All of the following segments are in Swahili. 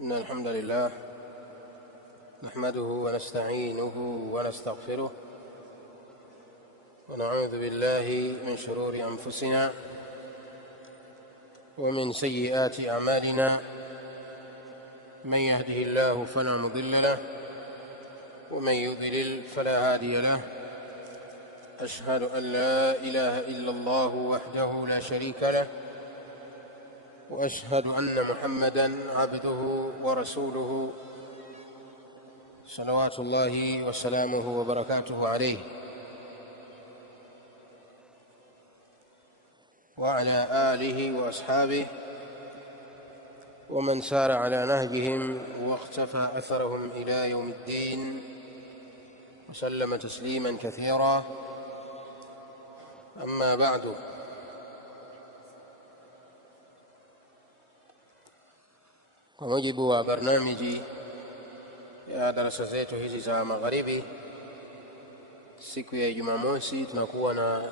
إن الحمد لله نحمده ونستعينه ونستغفره ونعوذ بالله من شرور أنفسنا ومن سيئات أعمالنا. من يهده الله فلا مضل له ومن يضلل فلا هادي له. أشهد أن لا إله إلا الله وحده لا شريك له وأشهد أن محمدًا عبده ورسوله صلوات الله وسلامه وبركاته عليه وعلى آله وأصحابه ومن سار على نهجهم واقتفى أثرهم إلى يوم الدين وسلم تسليمًا كثيرًا. أما بعد، kwa mujibu wa barnamiji ya darasa zetu hizi za magharibi, siku ya Jumamosi tunakuwa na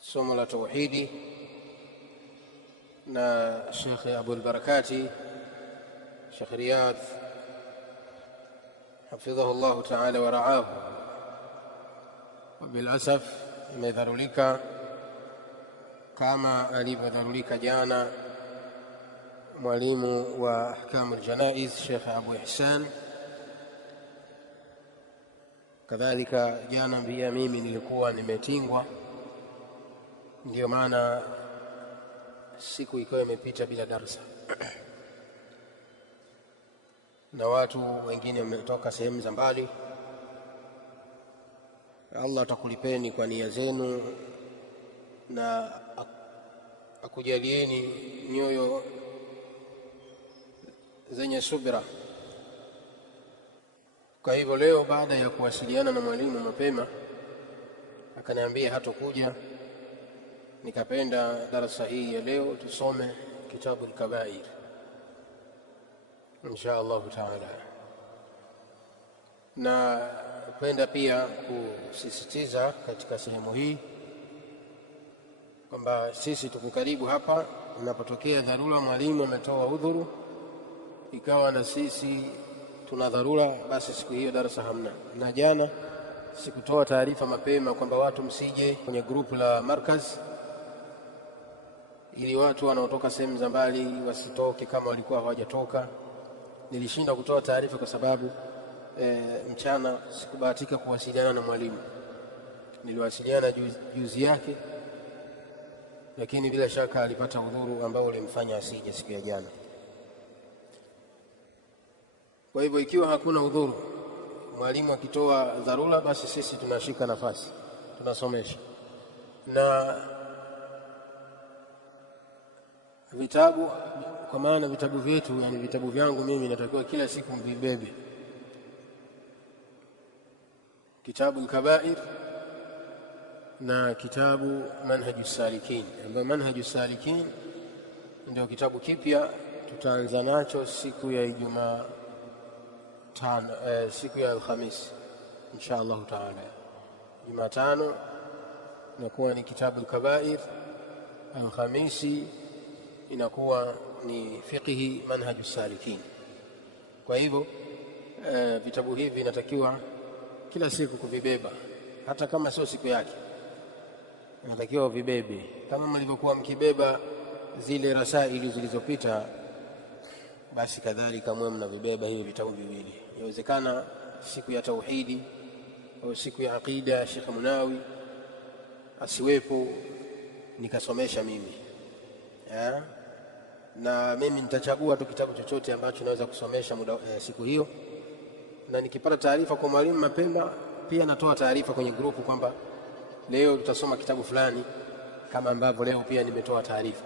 somo la tauhidi na Sheikh Abul Barakati, Sheikh Riyadh hafidhahu Allah ta'ala wa ra'ahu. Bilasaf imedharulika kama alivyodharulika jana mwalimu wa ahkamu aljanaiz Sheikh Abu Ihsan. Kadhalika jana pia mimi nilikuwa nimetingwa, ndio maana siku ikawa imepita bila darasa na watu wengine wametoka sehemu za mbali. Allah atakulipeni kwa nia zenu na akujalieni nyoyo zenye subira. Kwa hivyo leo baada ya kuwasiliana na mwalimu mapema akaniambia hatokuja, nikapenda darasa hii ya leo tusome kitabu al-Kabair insha Allah taala, na penda pia kusisitiza katika sehemu hii kwamba sisi tuko karibu hapa. Inapotokea dharura, mwalimu ametoa udhuru, ikawa na sisi tuna dharura, basi siku hiyo darasa hamna. Na jana sikutoa taarifa mapema kwamba watu msije kwenye grupu la markaz, ili watu wanaotoka sehemu za mbali wasitoke kama walikuwa hawajatoka. Nilishinda kutoa taarifa kwa sababu mchana sikubahatika kuwasiliana na mwalimu. Niliwasiliana juzi yake, lakini bila shaka alipata udhuru ambao ulimfanya asije siku ya jana. Kwa hivyo ikiwa hakuna udhuru, mwalimu akitoa dharura, basi sisi tunashika nafasi, tunasomesha. Na vitabu, kwa maana vitabu vyetu, yani vitabu vyangu mimi natakiwa kila siku mvibebe. Kitabu al-Kabair na kitabu Manhajus Salikin, ambapo Manhajus Salikin ndio kitabu kipya tutaanza nacho siku ya Ijumaa siku ya Alhamisi insha Allah taala. Jumatano inakuwa ni kitabu al-Kabair, Alhamisi inakuwa ni fiqhi Manhajus Salikin. Kwa hivyo vitabu hivi inatakiwa kila siku kuvibeba, hata kama sio siku yake inatakiwa vibebe, kama mlivyokuwa mkibeba zile rasaili zilizopita, basi kadhalika mwe mnavibeba hivi vitabu viwili. Inawezekana siku ya tauhidi au siku ya aqida Sheikh Munawi asiwepo, nikasomesha mimi na mimi nitachagua tu kitabu chochote ambacho naweza kusomesha muda siku hiyo. Na nikipata taarifa kwa mwalimu mapema, pia natoa taarifa kwenye grupu kwamba leo tutasoma kitabu fulani, kama ambavyo leo pia nimetoa taarifa.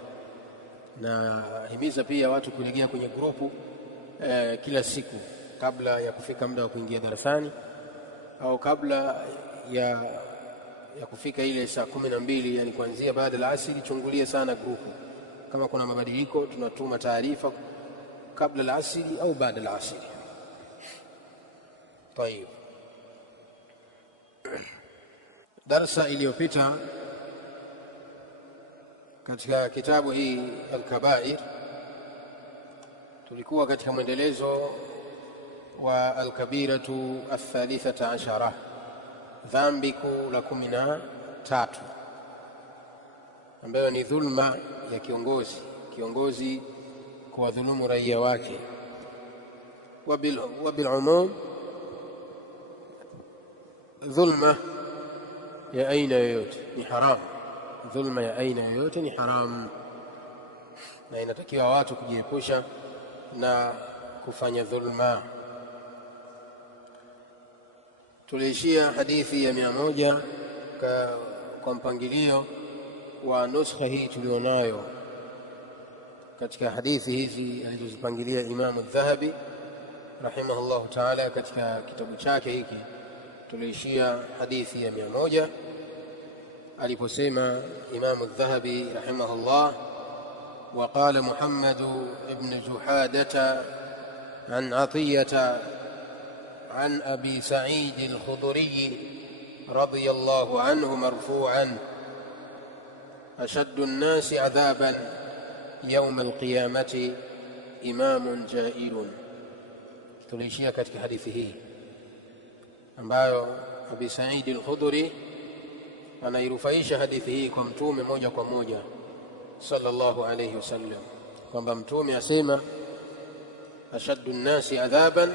Na himiza pia watu kuingia kwenye grupu kila siku kabla ya kufika muda wa kuingia darasani, au kabla ya kufika ile saa 12, yani kuanzia baada ya asili. Chungulie sana grupu, kama kuna mabadiliko tunatuma taarifa kabla ya asili au baada ya asili. Tayeb, darasa iliyopita Katika kitabu hii Al-Kabair tulikuwa katika mwendelezo wa al-kabiratu ath-thalithata ashara, dhambi kuu la 13, ambayo ni dhulma ya kiongozi kuwadhulumu raia wake. Wabilumum, dhulma ya aina yoyote ni haramu. Dhulma ya aina yoyote ni haramu, na inatakiwa watu kujiepusha na kufanya dhulma. Tuliishia hadithi ya 100 kwa mpangilio wa nuskha hii tulionayo katika hadithi hizi alizozipangilia Imamu Dhahabi rahimahullahu ta'ala katika kitabu chake hiki. Tuliishia hadithi ya 100 aliposema Imamu Dhahabi rahimahullah: وقال محمد بن جحادة عن عطية عن أبي سعيد الخدري رضي الله عنه مرفوعا: أشد الناس عذابا يوم القيامة إمام جائر. tulishia katika hadithi hii ambayo Abi Sa'id al-Khudri anairufaisha hadithi hii kwa mtume moja kwa moja sallallahu alayhi wasallam, kwamba mtume asema ashaddu nnasi adhaban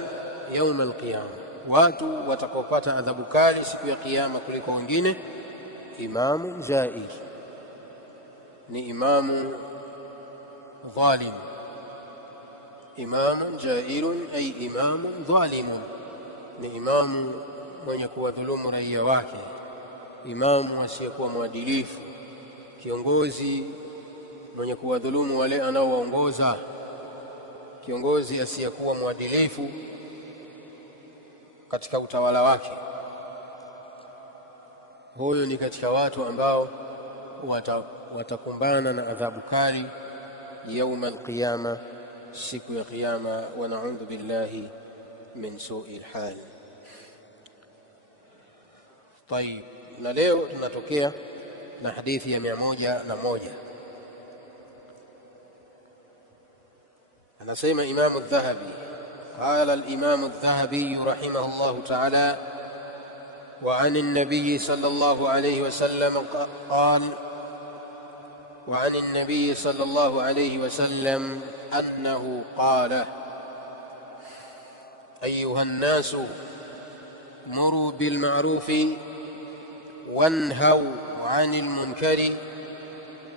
yawm al-qiyama, watu watakopata adhabu kali siku ya kiyama kuliko wengine imamu jair, ni imamu dhalim. Imamu jairun ay imamu dhalimun, ni imamu mwenye kuwadhulumu raia wake, imamu asiyekuwa mwadilifu, kiongozi mwenye kuwadhulumu wale anaowaongoza, kiongozi asiyekuwa mwadilifu katika utawala wake. Huyo ni katika watu ambao watakumbana na adhabu kali yauma alqiyama, siku ya kiyama. Wa na'udhu billahi min su'il hal. Tayib, na leo tunatokea na hadithi ya 101. anasema Imamu Adh-Dhahabi: qala al-Imamu Adh-Dhahabi rahimahullahu ta'ala wa 'an an-nabiy sallallahu alayhi wa sallam qala وعن النبي صلى الله عليه وسلم أنه قال: أيها الناس مروا بالمعروف وانهوا عن المنكر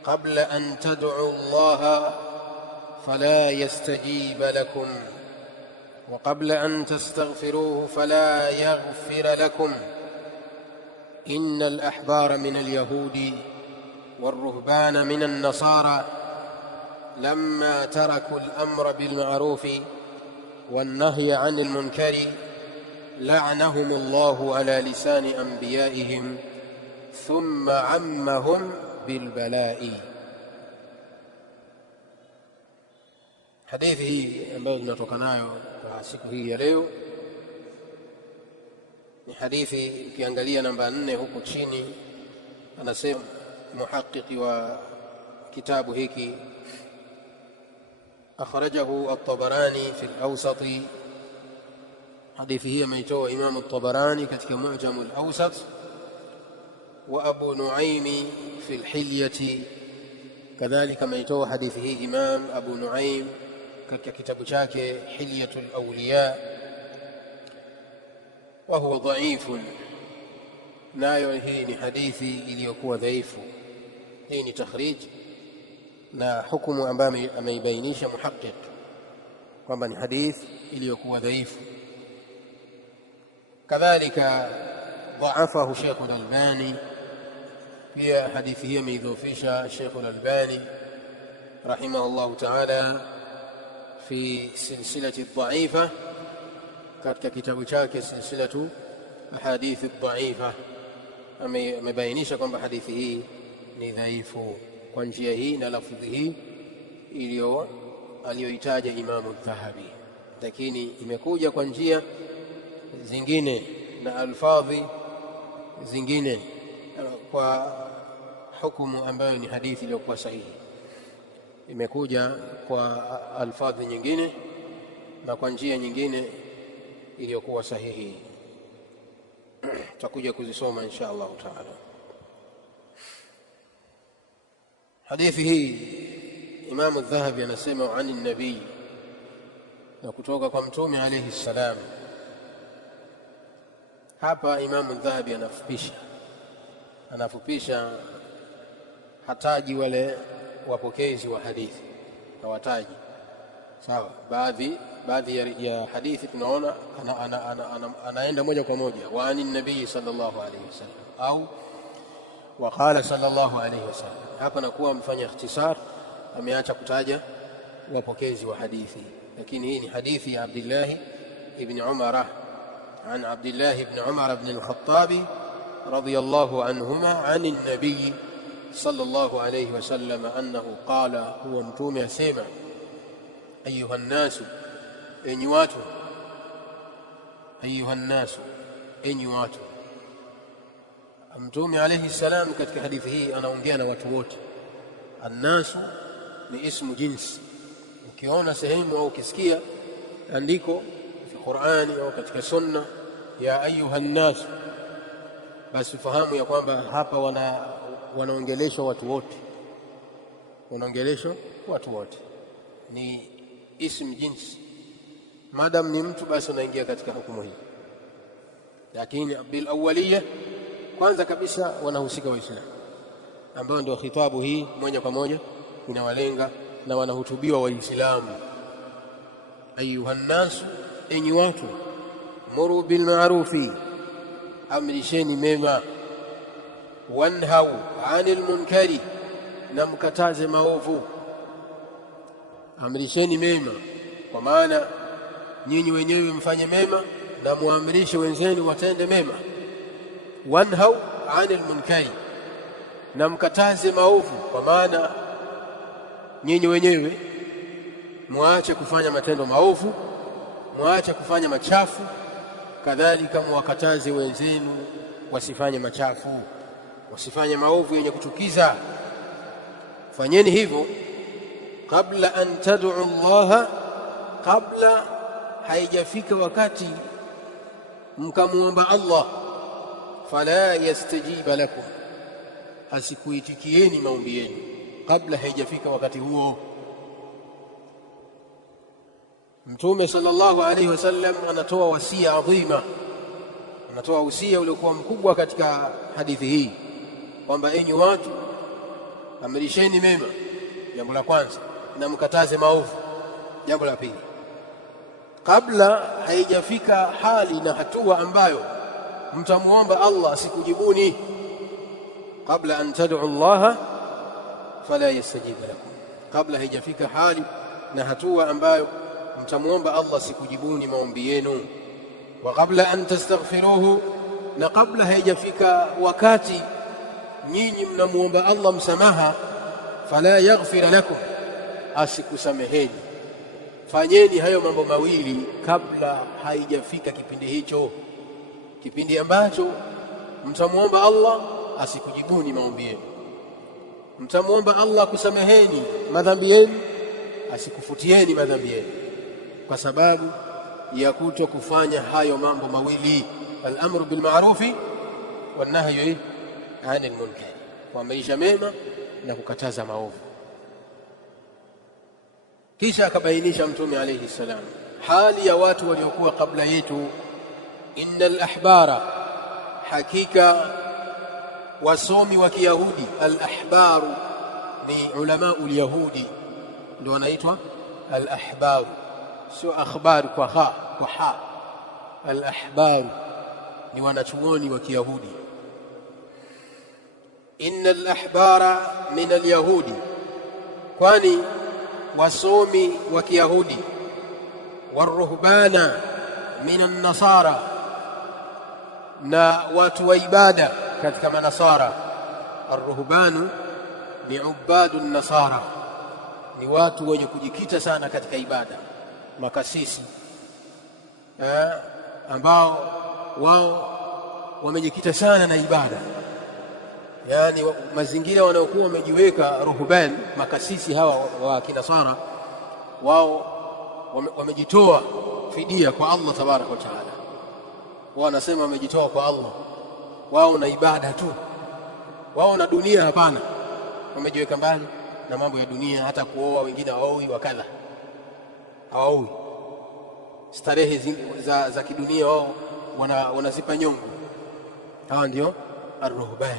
قبل أن تدعوا الله فلا يستجيب لكم، وقبل أن تستغفروه فلا يغفر لكم. إن الأحبار من اليهود والرهبان من النصارى لما تركوا الأمر بالمعروف والنهي عن المنكر لعنهم الله على لسان أنبيائهم ثم عمهم بالبلاء. hadithi hii ambayo tunatoka nayo kwa siku hii ya leo ni hadithi, ukiangalia namba 4 huko chini, anasema muhaqiqi wa kitabu hiki: akhrajahu at-Tabarani fi al-Awsat. hadithi hii ameitoa Imam at-Tabarani katika Mu'jam al-Awsat, wa Abu Nu'aym fi al-Hilyah, kadhalika ameitoa hadithi hii Imam Abu Nu'aym katika kitabu chake Hilyatul Awliya, wa huwa dhaifun, nayo hii ni hadithi iliyokuwa dhaifu. Hii ni takhrij na hukumu ambayo ameibainisha muhaqqiq kwamba ni hadithi iliyokuwa dhaifu. kadhalika dhaafahu Sheikh al-Albani, pia hadithi hii ameidhoofisha Sheikh al-Albani rahimahullahu ta'ala fi silsilati ad-dha'ifa, katika kitabu chake silsilatu ahadithi ad-dha'ifa amebainisha kwamba hadithi hii ni dhaifu kwa njia hii na lafdhi hii aliyoitaja Imamu Dhahabi, lakini imekuja kwa njia zingine na alfadhi zingine kwa hukumu ambayo ni hadithi iliyokuwa sahihi. Imekuja kwa alfadhi nyingine na kwa njia nyingine iliyokuwa sahihi. Tutakuja kuzisoma insha Allah taala. Hadithi hii Imam Adh-Dhahabi anasema ani nabii, na kutoka kwa Mtume alayhi salam. Hapa Imam Adh-Dhahabi anafupisha, hataji wale wapokezi wa hadithi, hawataji. Sawa, baadhi ya hadithi tunaona anaenda moja kwa moja wa ani nabii sallallahu alayhi wasallam au waqala sallallahu alayhi wasallam. Hapa nakuwa amefanya ikhtisar, ameacha kutaja wapokezi wa hadithi. Lakini hii ni hadithi ya Abdullah ibn Umar عن عبد الله بن عمر بن الخطاب رضي الله عنهما عن النبي صلى الله عليه وسلم أنه قال هو متومي سيما أيها الناس أنيواتو أيها الناس أنيواتو. Mtume alayhi salam katika hadithi hii anaongea na watu wote. Annasu ni ismu jinsi. Ukiona sehemu au ukisikia andiko fi Qur'ani au katika sunna ya ayuha nnas, basi fahamu ya kwamba hapa wanaongeleshwa watu wote, wanaongeleshwa watu wote, ni ismu jinsi. Madam ni mtu, basi unaingia katika hukumu hii. Lakini bil awwaliyah, kwanza kabisa wanahusika Waislamu ambao ndio khitabu hii moja kwa moja inawalenga na wanahutubiwa Waislamu. Ayuha nnasu, enyi watu, muru bil ma'rufi, amrisheni mema, wanhau anil munkari, na mkataze maovu. Amrisheni mema kwa maana nyinyi wenyewe mfanye mema na muamrishe wenzenu watende mema. Wanhau anil munkari, na mkataze maovu kwa maana nyinyi wenyewe muache kufanya matendo maovu, muache kufanya machafu, kadhalika muwakataze wenzenu wasifanye machafu, wasifanye maovu yenye kuchukiza. Fanyeni hivyo kabla an tad'u Allah, kabla haijafika wakati mkamuomba Allah, fala yastajiba lakum, asikuitikieni maombi yenu kabla haijafika wakati huo. Mtume sallallahu alayhi wasallam anatoa wasia adhima, anatoa usia uliokuwa mkubwa katika hadithi hii kwamba enyi watu, amrisheni mema, jambo la kwanza, na mkataze maovu, jambo la pili, kabla haijafika hali na hatua ambayo mtamuomba Allah asikujibuni. Kabla an tad'u Allah fala yastajib lakum, kabla haijafika hali na hatua ambayo mtamuomba Allah asikujibuni maombi yenu. Wa kabla an tastaghfiruhu, na kabla haijafika wakati nyinyi mnamuomba Allah msamaha, fala yaghfir lakum, asikusameheni. Fanyeni hayo mambo mawili kabla haijafika kipindi hicho, kipindi ambacho mtamuomba Allah asikujibuni maombi yenu, mtamuomba Allah kusameheni madhambi yenu, asikufutieni madhambi yenu, kwa sababu ya kuto kufanya hayo mambo mawili, al-amru bil ma'rufi wan nahyu 'anil munkar, kuamrisha mema na kukataza maovu. Kisha akabainisha Mtume alayhi salam hali ya watu waliokuwa kabla yetu. Innal ahbara, hakika wasomi wa Kiyahudi. Al-ahbaru ni ulama ul-yahudi, ndio wanaitwa al-ahbaru, sio akhbar kwa ha. Al-ahbaru ni wanachuoni wa Kiyahudi. Innal ahbara min al-yahudi, kwani wasomi wa Kiyahudi. Waruhbana min an-nasara, na watu wa ibada katika manasara. Arruhbanu ni ubadu an-nasara, ni watu wenye kujikita sana katika ibada, makasisi ambao wao wamejikita sana na ibada. yani mazingira wanaokuwa wamejiweka ruhban, makasisi hawa wa kinasara, wao wamejitoa fidia kwa Allah tabaraka wa taala. Wao wanasema wamejitoa kwa Allah, wao na ibada tu, wao na dunia hapana. Wamejiweka mbali na mambo ya dunia, hata kuoa wengine hawaoi, wakadha hawaoi. Starehe za kidunia wao wanazipa nyongo. Hawa ndio ar-ruhban,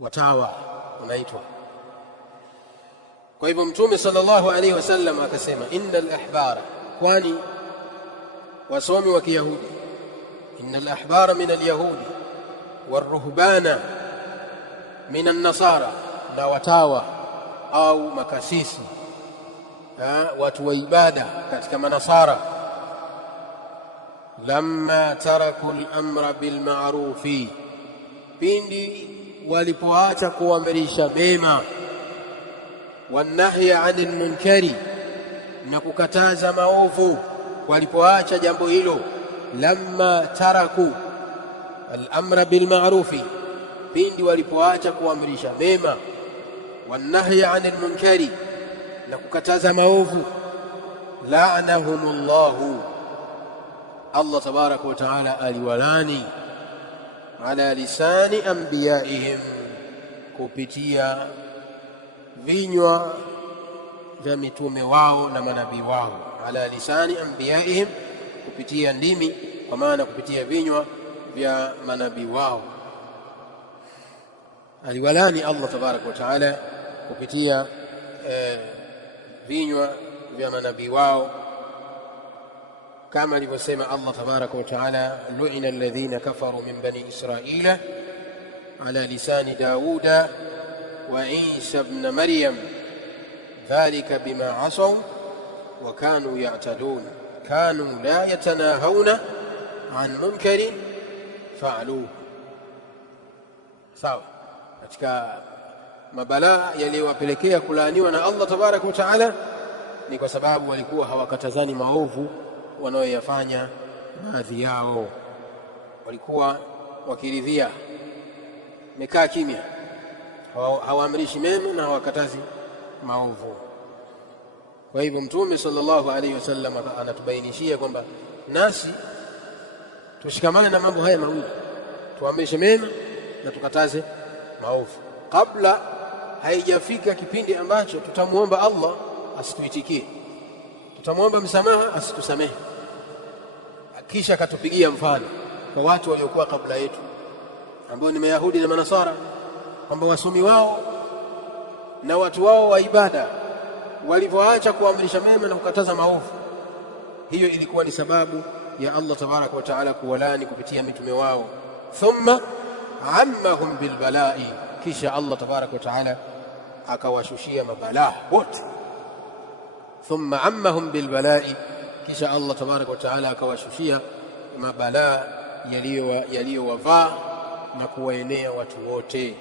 watawa wanaitwa. Kwa hivyo Mtume sallallahu alaihi wasallam akasema, innal ahbara, kwani wasomi wa Kiyahudi, innal ahbara min alyahudi waruhbana min an-nasara, na watawa au makasisi, watu wa ibada katika manasara, lamma taraku al-amra bil ma'rufi, pindi walipoacha kuamrisha mema, wanahya 'anil munkari, na kukataza maovu, walipoacha jambo hilo. Lamma taraku al-amra bil ma'rufi, pindi walipoacha kuamrisha mema, wanahya 'anil munkari, na kukataza maovu. La'anahumullahu, Allah tabaraka wa taala aliwalani, ala lisani anbiyaihim, kupitia vinywa vya mitume wao na manabii wao. Ala lisani anbiyaihim, kupitia ndimi, kwa maana kupitia vinywa vya manabii wao. Aliwalani Allah tabaraka wa taala kupitia vinywa vya manabii wao, kama alivyosema Allah tabaraka wa taala, lu'ina alladhina kafaru min bani israila ala lisani Dauda wa Isa ibn Maryam dhalika bima asaw wa kanu ya'tadun kanu la yatanahawna an munkarin fa'aluhu. Sawa, katika mabalaa yaliyowapelekea kulaaniwa na Allah tabaraka wa taala ni kwa sababu walikuwa hawakatazani maovu wanaoyafanya baadhi yao, walikuwa wakiridhia, mekaa kimya, hawaamrishi mema na hawakatazi maovu. Kwa hivyo Mtume sallallahu alaihi wasallam anatubainishia kwamba nasi tushikamane na mambo haya mawili, tuamrishe mema na tukataze maovu, kabla haijafika kipindi ambacho tutamuomba Allah asituitikie, tutamuomba msamaha asitusamehe, kisha akatupigia mfano kwa watu waliokuwa kabla yetu ambao ni Mayahudi na Manasara, kwamba wasomi wao na watu wao wa ibada walivyoacha kuamrisha mema na kukataza maovu, hiyo ilikuwa ni sababu ya Allah tabaraka wa taala kuwalani kupitia mitume wao. Thumma ammahum bilbalai, kisha Allah tabaraka wa taala akawashushia mabalaa wote. Thumma ammahum bilbalai, kisha Allah tabaraka wa taala akawashushia mabalaa yaliyowavaa na kuwaenea watu wote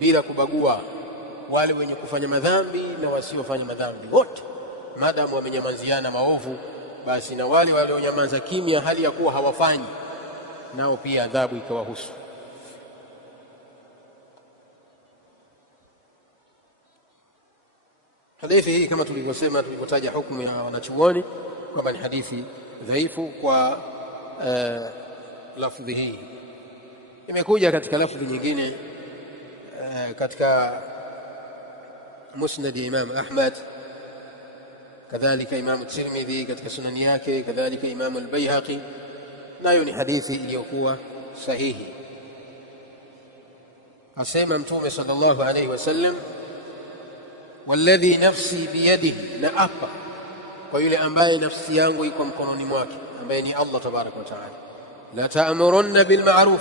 bila kubagua, wale wenye kufanya madhambi na wasiofanya madhambi wote, maadamu wamenyamaziana maovu, basi na wale walionyamaza kimya hali ya kuwa hawafanyi, nao pia adhabu ikawahusu. Hadithi hii kama tulivyosema, tulivyotaja hukumu ya wanachuoni kwamba ni hadithi dhaifu kwa lafdhi hii. Imekuja katika lafdhi nyingine katika musnad Imam Ahmad, kadhalika Imam Tirmidhi katika sunani yake, kadhalika Imam al-Bayhaqi, nayo ni hadithi iliyokuwa sahihi. Asema Mtume sallallahu alayhi wasallam, walladhi nafsi biyadihi, na apa kwa yule ambaye nafsi yangu iko mkononi mwake, ambaye ni Allah tabaraka wa taala, la ta'murunna bil ma'ruf,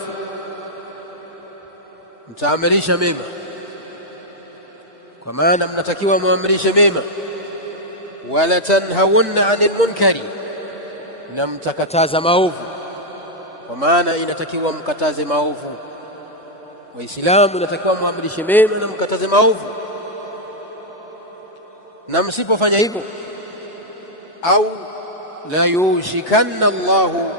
mtaamrisha mema, kwa maana mnatakiwa muamrishe mema, wala tanhawunna 'anil munkari, na mtakataza maovu, kwa maana inatakiwa mkataze maovu. Waislamu inatakiwa muamrishe mema na mkataze maovu, na msipofanya hivyo, au la yushikanna Allahu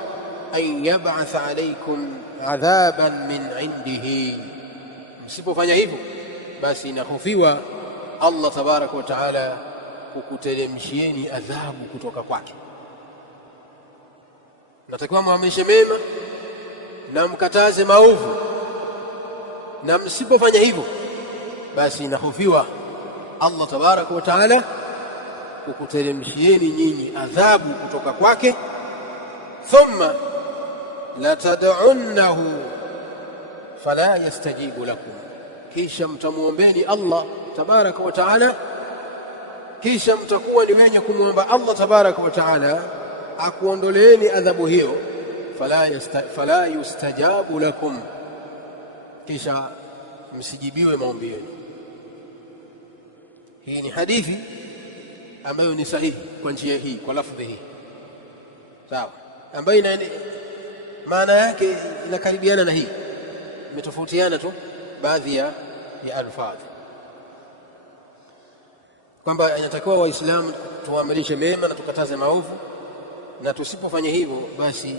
an yab'atha alaykum adhaban min indihi, msipofanya hivyo basi inahofiwa Allah tabaraka wa taala kukuteremshieni adhabu kutoka kwake. Natakiwa muamrishe mema na mkataze maovu, na msipofanya hivyo basi inahofiwa Allah tabaraka wa taala kukuteremshieni nyinyi adhabu kutoka kwake. Thumma la tad'unnahu fala yastajibu lakum, kisha mtamuombeni Allah tabaraka wa taala, kisha mtakuwa ni wenye kumwomba Allah tabaraka wa taala akuondoleeni adhabu hiyo. Fala yustajabu lakum, kisha msijibiwe maombi yenu. Hii ni hadithi ambayo ni sahihi kwa njia hii, kwa lafdhi hii, sawa, ambayo maana yake inakaribiana na hii, imetofautiana tu baadhi ya alfadhi, kwamba inatakiwa waislamu tuamrishe mema na tukataze maovu, na tusipofanya hivyo basi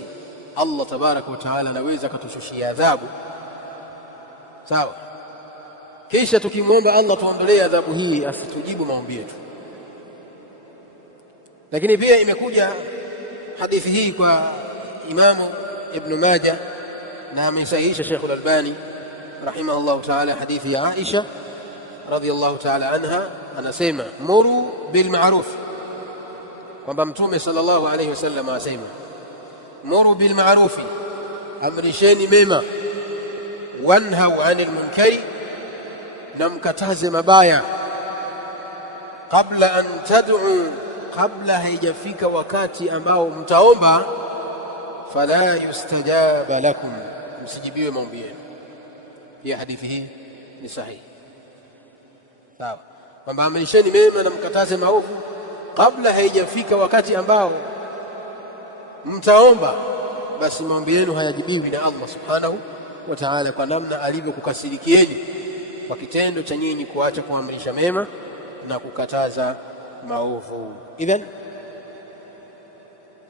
Allah tabaraka wa taala anaweza kutushushia adhabu, sawa. Kisha tukimwomba Allah tuondolee adhabu hii, asitujibu maombi yetu. Lakini pia imekuja hadithi hii kwa Imamu Ibn Majah na amesahihisha Sheikh Al-Albani rahimahullah taala, hadithi ya Aisha radhiyallahu taala anha, anasema muru bil ma'ruf, kwamba Mtume sallallahu alayhi wasallam asema muru bil ma'ruf, amrisheni mema, wanhau 'anil munkari, na mkataze mabaya, qabla an tad'u, kabla haijafika wakati ambao mtaomba, fala yustajaba lakum, msijibiwe maombi yenu. Hii hadithi hii ni sahihi, sawa, kwamba amrisheni mema na mkataze maovu kabla haijafika wakati ambao mtaomba, basi maombi yenu hayajibiwi na Allah subhanahu wa ta'ala, kwa namna alivyokukasirikieni kwa kitendo cha nyinyi kuacha kuamrisha mema na kukataza maovu. Idhan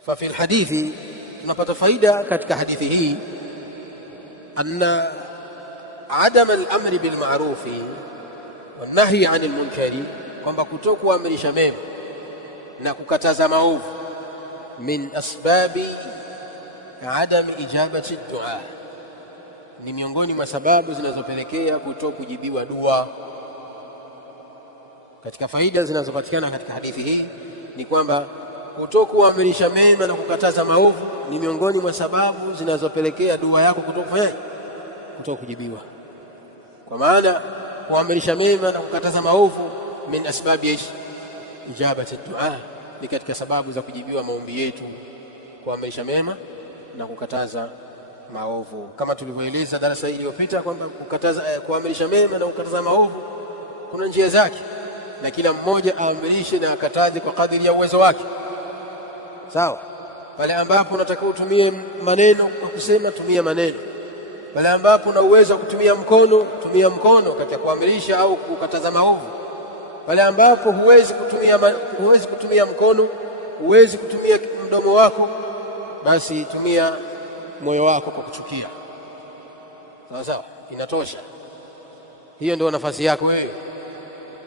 fa fi alhadithi, tunapata faida katika hadithi hii, anna adam al-amri bil ma'ruf wan nahy 'anil munkari, kwamba kutokuamrisha mema na kukataza maovu min asbabi adam ijabati dua, ni miongoni mwa sababu zinazopelekea kutokujibiwa dua. Katika faida zinazopatikana katika hadithi hii ni kwamba kutokuamrisha mema na kukataza maovu ni miongoni mwa sababu zinazopelekea dua yako kutokujibiwa. Kwa maana kuamrisha mema na kukataza maovu min asbabi ijabati dua, ni katika sababu za kujibiwa maombi yetu, kuamrisha mema na kukataza maovu, kama tulivyoeleza darasa iliyopita kwamba kuamrisha mema na kukataza maovu kuna njia zake, na kila mmoja aamrishe na akataze kwa kadiri ya uwezo wake, sawa. Pale ambapo unataka utumie maneno kwa kusema, tumia maneno. Pale ambapo una uwezo wa kutumia mkono, tumia mkono katika kuamrisha au kukataza maovu. Pale ambapo huwezi kutumia mkono, huwezi kutumia mdomo wako, basi tumia moyo wako kwa kuchukia, sawa sawa, inatosha. Hiyo ndio nafasi yako wewe,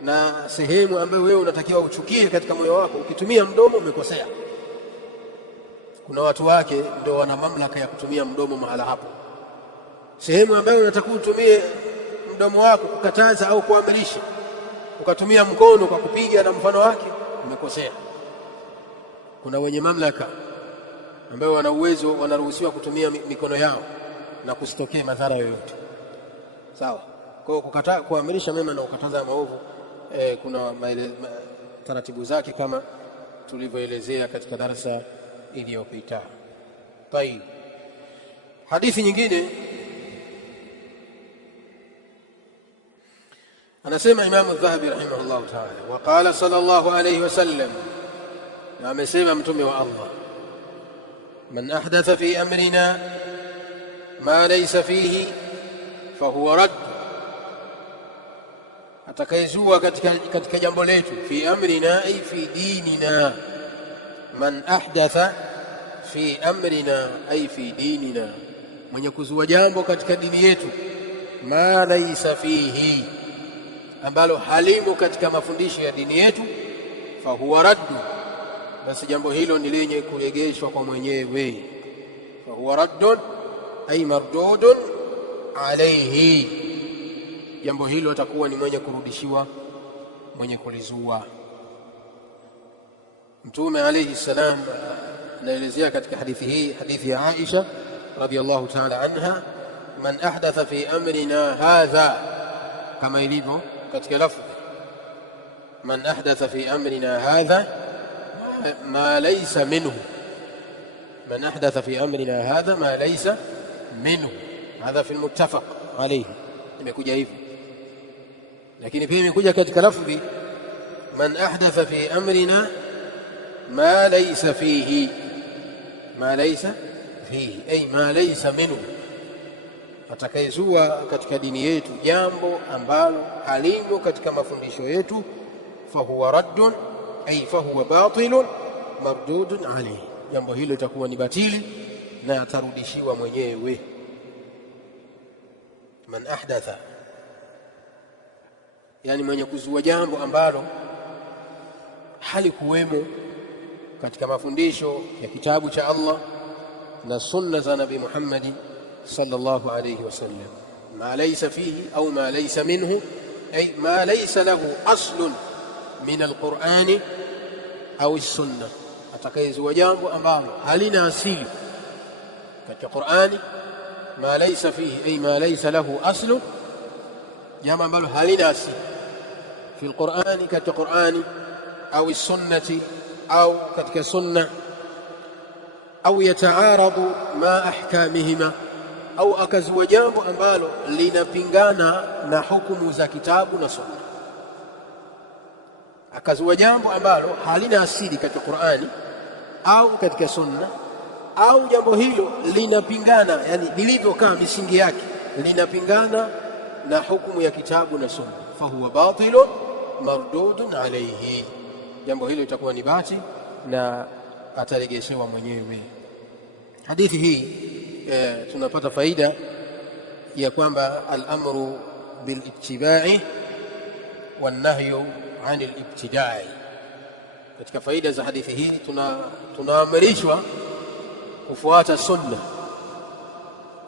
na sehemu ambayo wewe unatakiwa uchukie katika moyo wako. Ukitumia mdomo umekosea. Kuna watu wake ndio wana mamlaka ya kutumia mdomo mahala hapo. Sehemu ambayo unatakiwa utumie mdomo wako kukataza au kuamrisha, ukatumia mkono kwa kupiga na mfano wake, umekosea. Kuna wenye mamlaka ambao wana uwezo, wanaruhusiwa kutumia mikono yao na kusitokee madhara yoyote, sawa. Kwa hiyo kuamrisha mema na kukataza maovu kuna taratibu zake kama tulivyoelezea katika darasa iliyopita. Tayeb, hadithi nyingine anasema Imam Adh-Dhahabi rahimahullah ta'ala, wa qala sallallahu alayhi wasallam, na amesema mtume wa Allah, man ahdatha fi amrina ma laysa fihi fahuwa radd, atakayezua katika jambo letu, fi amrina ay fi dinina, man ahdatha fi amrina ay fi dinina, mwenye kuzua jambo katika dini yetu, ma laysa fihi, ambalo halimo katika mafundisho ya dini yetu, fa huwa raddu, basi jambo hilo ni lenye kuregeshwa kwa mwenyewe. Fa huwa raddun ay mardudun alayhi, jambo hilo atakuwa ni mwenye kurudishiwa, mwenye kulizua. Mtume alayhi salam anaelezea katika hadithi hii, hadithi ya Aisha radhiyallahu ta'ala anha, man ahdatha fi amrina hadha, kama ilivyo katika lafzi man ahdatha fi amrina hadha ma laysa minhu, man ahdatha fi amrina hadha ma laysa minhu, hadha fi almuttafaq alayhi, imekuja hivyo. Lakini pia imekuja katika lafzi man ahdatha fi amrina ma laysa fihi, ma laysa fihi ay ma laysa minhu, atakayezua katika dini yetu jambo ambalo halimo katika mafundisho yetu, fahuwa raddun ay fahuwa batilun mardudun alayhi, jambo hilo litakuwa ni batili na atarudishiwa mwenyewe. Man ahdatha, yani mwenye kuzua jambo ambalo halikuwemo katika mafundisho ya kitabu cha Allah na sunna za Nabii Muhammad sallallahu alayhi wasallam, ma laysa fihi au ma laysa minhu ay ma laysa lahu aslun min alqur'ani au as-sunna, atakayezua jambo ambalo halina asili katika Qur'ani, ma laysa fihi ay ma laysa lahu aslun, jambo ambalo halina asili fi alqur'ani, katika Qur'ani au as-sunnati au katika sunna, au yataaradu ma ahkamihima, au akazua jambo ambalo linapingana na hukumu za kitabu na sunna, akazua jambo ambalo halina asili katika Qur'ani au katika sunna, au jambo hilo linapingana, yani lilivyokaa misingi yake linapingana na hukumu ya kitabu na sunna, fahuwa batilun mardudun alayhi, jambo hilo litakuwa ni batili na atarejeshewa mwenyewe. Hadithi hii tunapata faida ya kwamba al-amru bil-ittiba'i wan-nahyu 'anil ibtida'i. Katika faida za hadithi hii tunaamrishwa kufuata sunna,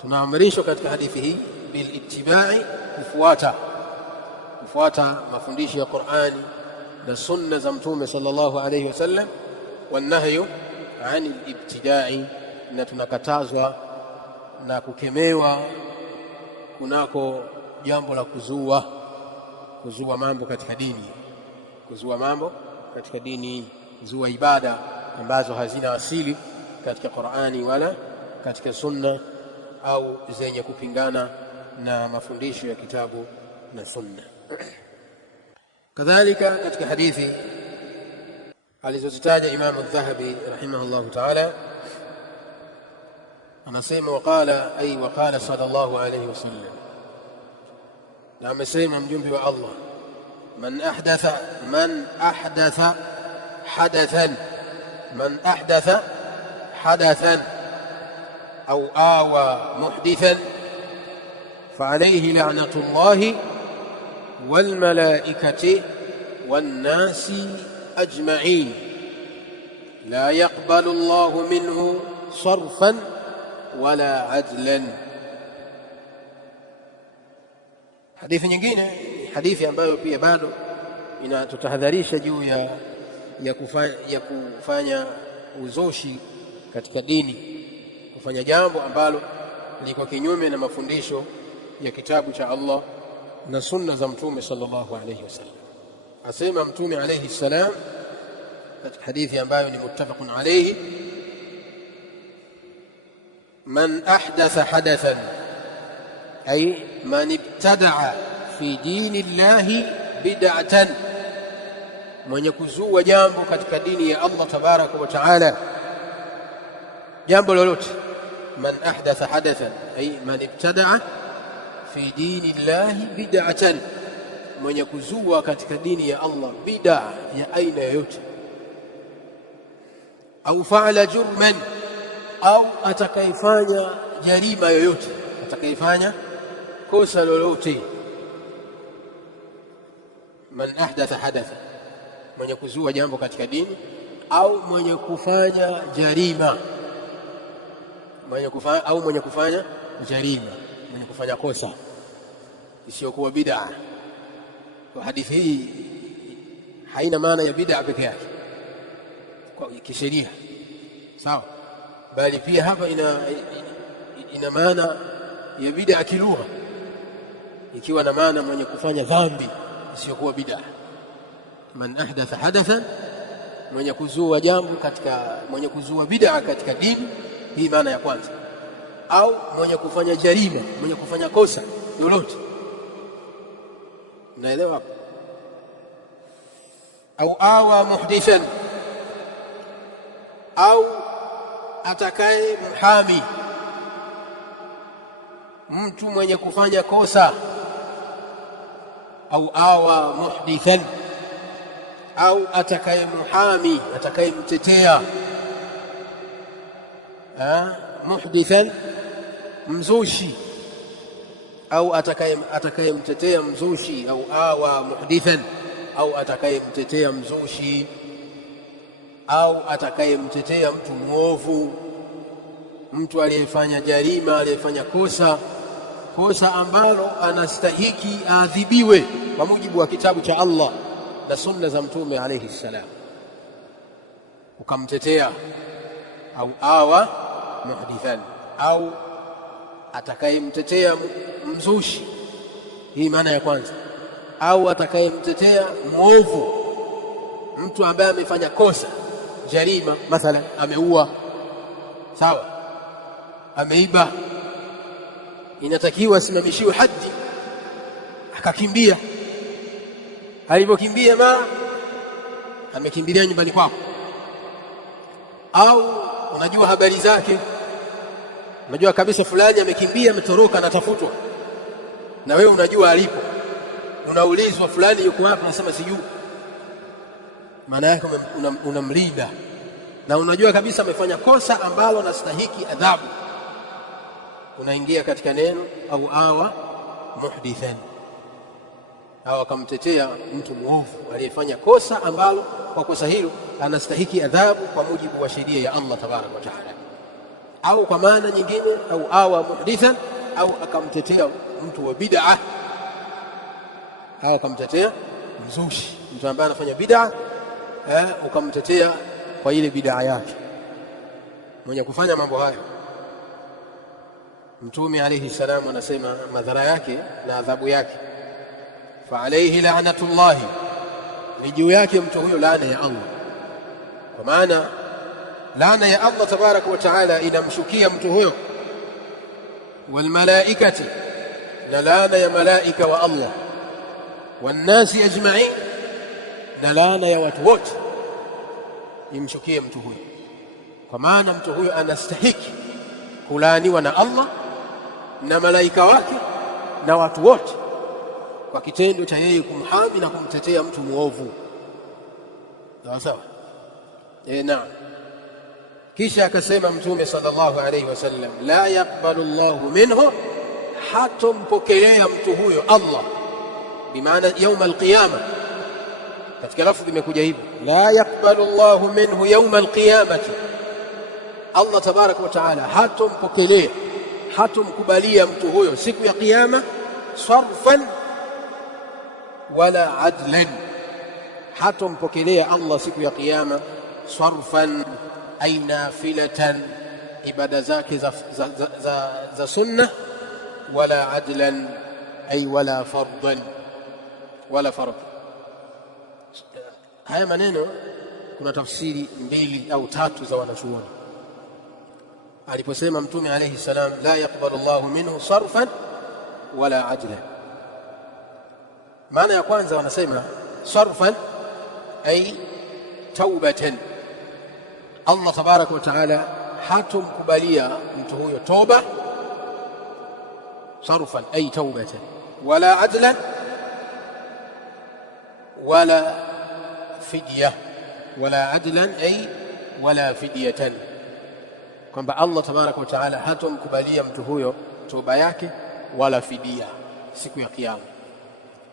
tunaamrishwa katika hadithi hii bil-ittiba'i, kufuata mafundisho ya Qur'ani na sunna za Mtume sallallahu alayhi wasallam, wan-nahyu 'anil ibtida'i, na tunakatazwa na kukemewa kunako jambo la kuzua mambo katika dini, kuzua mambo katika dini, kuzua ibada ambazo hazina asili katika Qur'ani wala katika sunna, au zenye kupingana na mafundisho ya kitabu na sunna. Kadhalika katika hadithi alizozitaja Imam Adh-Dhahabi rahimahullahu ta'ala, anasema waqala sallallahu alayhi wasallam, na amesema mjumbe wa Allah, man ahdatha hadathan au awa muhdithan fa alayhi la'natullahi wal malaikati wan nasi ajma'in la yaqbalu Allahu minhu sarfan wala adlan. Hadithi nyingine, hadithi ambayo pia bado inatutahadharisha juu ya kufanya uzoshi katika dini, kufanya jambo ambalo liko kinyume na mafundisho ya kitabu cha Allah na sunna za Mtume sallallahu alayhi wasallam. Asema Mtume alayhi salam katika hadithi ambayo ni muttafaqun alayhi, man ahdatha hadathan ay man ibtada'a fi dini llahi bid'atan, mwenye kuzua jambo katika dini ya Allah tabaraka wa taala, jambo lolote. Man ahdatha hadathan ay man ibtada'a fi dini llahi bid'atan, mwenye kuzua katika dini ya Allah bid'a ya aina yoyote, au fa'ala jurman au atakayefanya jarima yoyote, atakayefanya kosa lolote. Man ahdatha hadatha, mwenye kuzua jambo katika dini, au mwenye kufanya jarima, mwenye kufanya jarima, mwenye kufanya kosa isiyokuwa bid'a. Kwa hadithi hii haina maana ya bid'a peke yake kwa kisheria, sawa, bali pia hapa ina maana ya bid'a kilugha, ikiwa na maana mwenye kufanya dhambi isiyokuwa bid'a. Man ahdatha hadathan, mwenye kuzua jambo mwenye kuzua bid'a katika dini, hii maana ya kwanza. Au mwenye kufanya jarima, mwenye kufanya kosa lolote, naelewa hapo. Au awa muhdithan, au atakaye muhami, mtu mwenye kufanya kosa. Au awa muhdithan, au atakaye muhami, atakaye mtetea. Muhdithan, mzushi, au atakaye mtetea mzushi. Au awa muhdithan, au atakaye mtetea mzushi, au atakaye mtetea mtu mwovu, mtu aliyefanya jarima, aliyefanya kosa ambalo anastahiki aadhibiwe kwa mujibu wa kitabu cha Allah na sunna za Mtume alayhi salam, ukamtetea. Au awa muhdithan, au atakayemtetea mzushi, hii maana ya kwanza. Au atakayemtetea mwovu, mtu ambaye amefanya kosa jarima, mathalan ameua, sawa, ameiba, inatakiwa asimamishiwe haddi, akakimbia. Alipokimbia mara amekimbilia nyumbani kwako, au unajua habari zake, unajua kabisa fulani amekimbia, ametoroka, anatafutwa, na wewe unajua alipo, unaulizwa fulani yuko wapi, unasema sijui. Maana yake unamlinda, na unajua kabisa amefanya kosa ambalo anastahiki adhabu. Unaingia katika neno au awa muhdithan, au akamtetea mtu mwovu aliyefanya kosa ambalo kwa kosa hilo anastahiki adhabu kwa mujibu wa sheria ya Allah tabaraka wa taala. Au kwa maana nyingine, au awa muhdithan, au akamtetea mtu wa bid'a, au akamtetea mzushi, mtu ambaye anafanya bid'a, ukamtetea kwa ile bid'a yake. Mwenye kufanya mambo hayo, Mtume alayhi salam anasema madhara yake na adhabu yake, fa alayhi la'natullahi, ni juu yake mtu huyo laana ya Allah. Kwa maana laana ya Allah tabaraka wa taala inamshukia mtu huyo, wal malaikati, na laana ya malaika wa Allah, wan nasi ajma'in, na laana ya watu wote imshukie mtu huyo. Kwa maana mtu huyo anastahiki kulaaniwa na Allah na malaika wake na watu wote kwa kitendo cha yeye kumhami na kumtetea mtu muovu. Sawa? Naam. Kisha akasema Mtume sallallahu alayhi wasallam, la yaqbalu Allahu minhu, hatompokelea mtu huyo Allah, bimaana yaum alqiyama. Katika lafzi imekuja hivyo, la yaqbalu Allahu minhu yaum alqiyamati, Allah tabaraka wa taala hatompokelea, hatomkubalia mtu huyo siku ya kiyama, sarfan wala adlan, hatompokelea Allah siku ya kiyama sarfan ay nafilatan, ibada zake za sunna, wala adlan ay wala fardan, wala fard. Haya maneno kuna tafsiri mbili au tatu za wanachuoni. Aliposema Mtume alayhi salam, la yaqbalu Allahu minhu sarfan wala adla, maana ya kwanza wanasema sarfan ay taubatan, Allah tabaraka wa taala hatomkubalia mtu huyo toba, sarfan ay taubatan, wala adlan wala fidya, wala adlan ay wala fidyatan, kwamba Allah tabaraka wa taala hatomkubalia mtu huyo toba yake wala fidia siku ya Kiyama.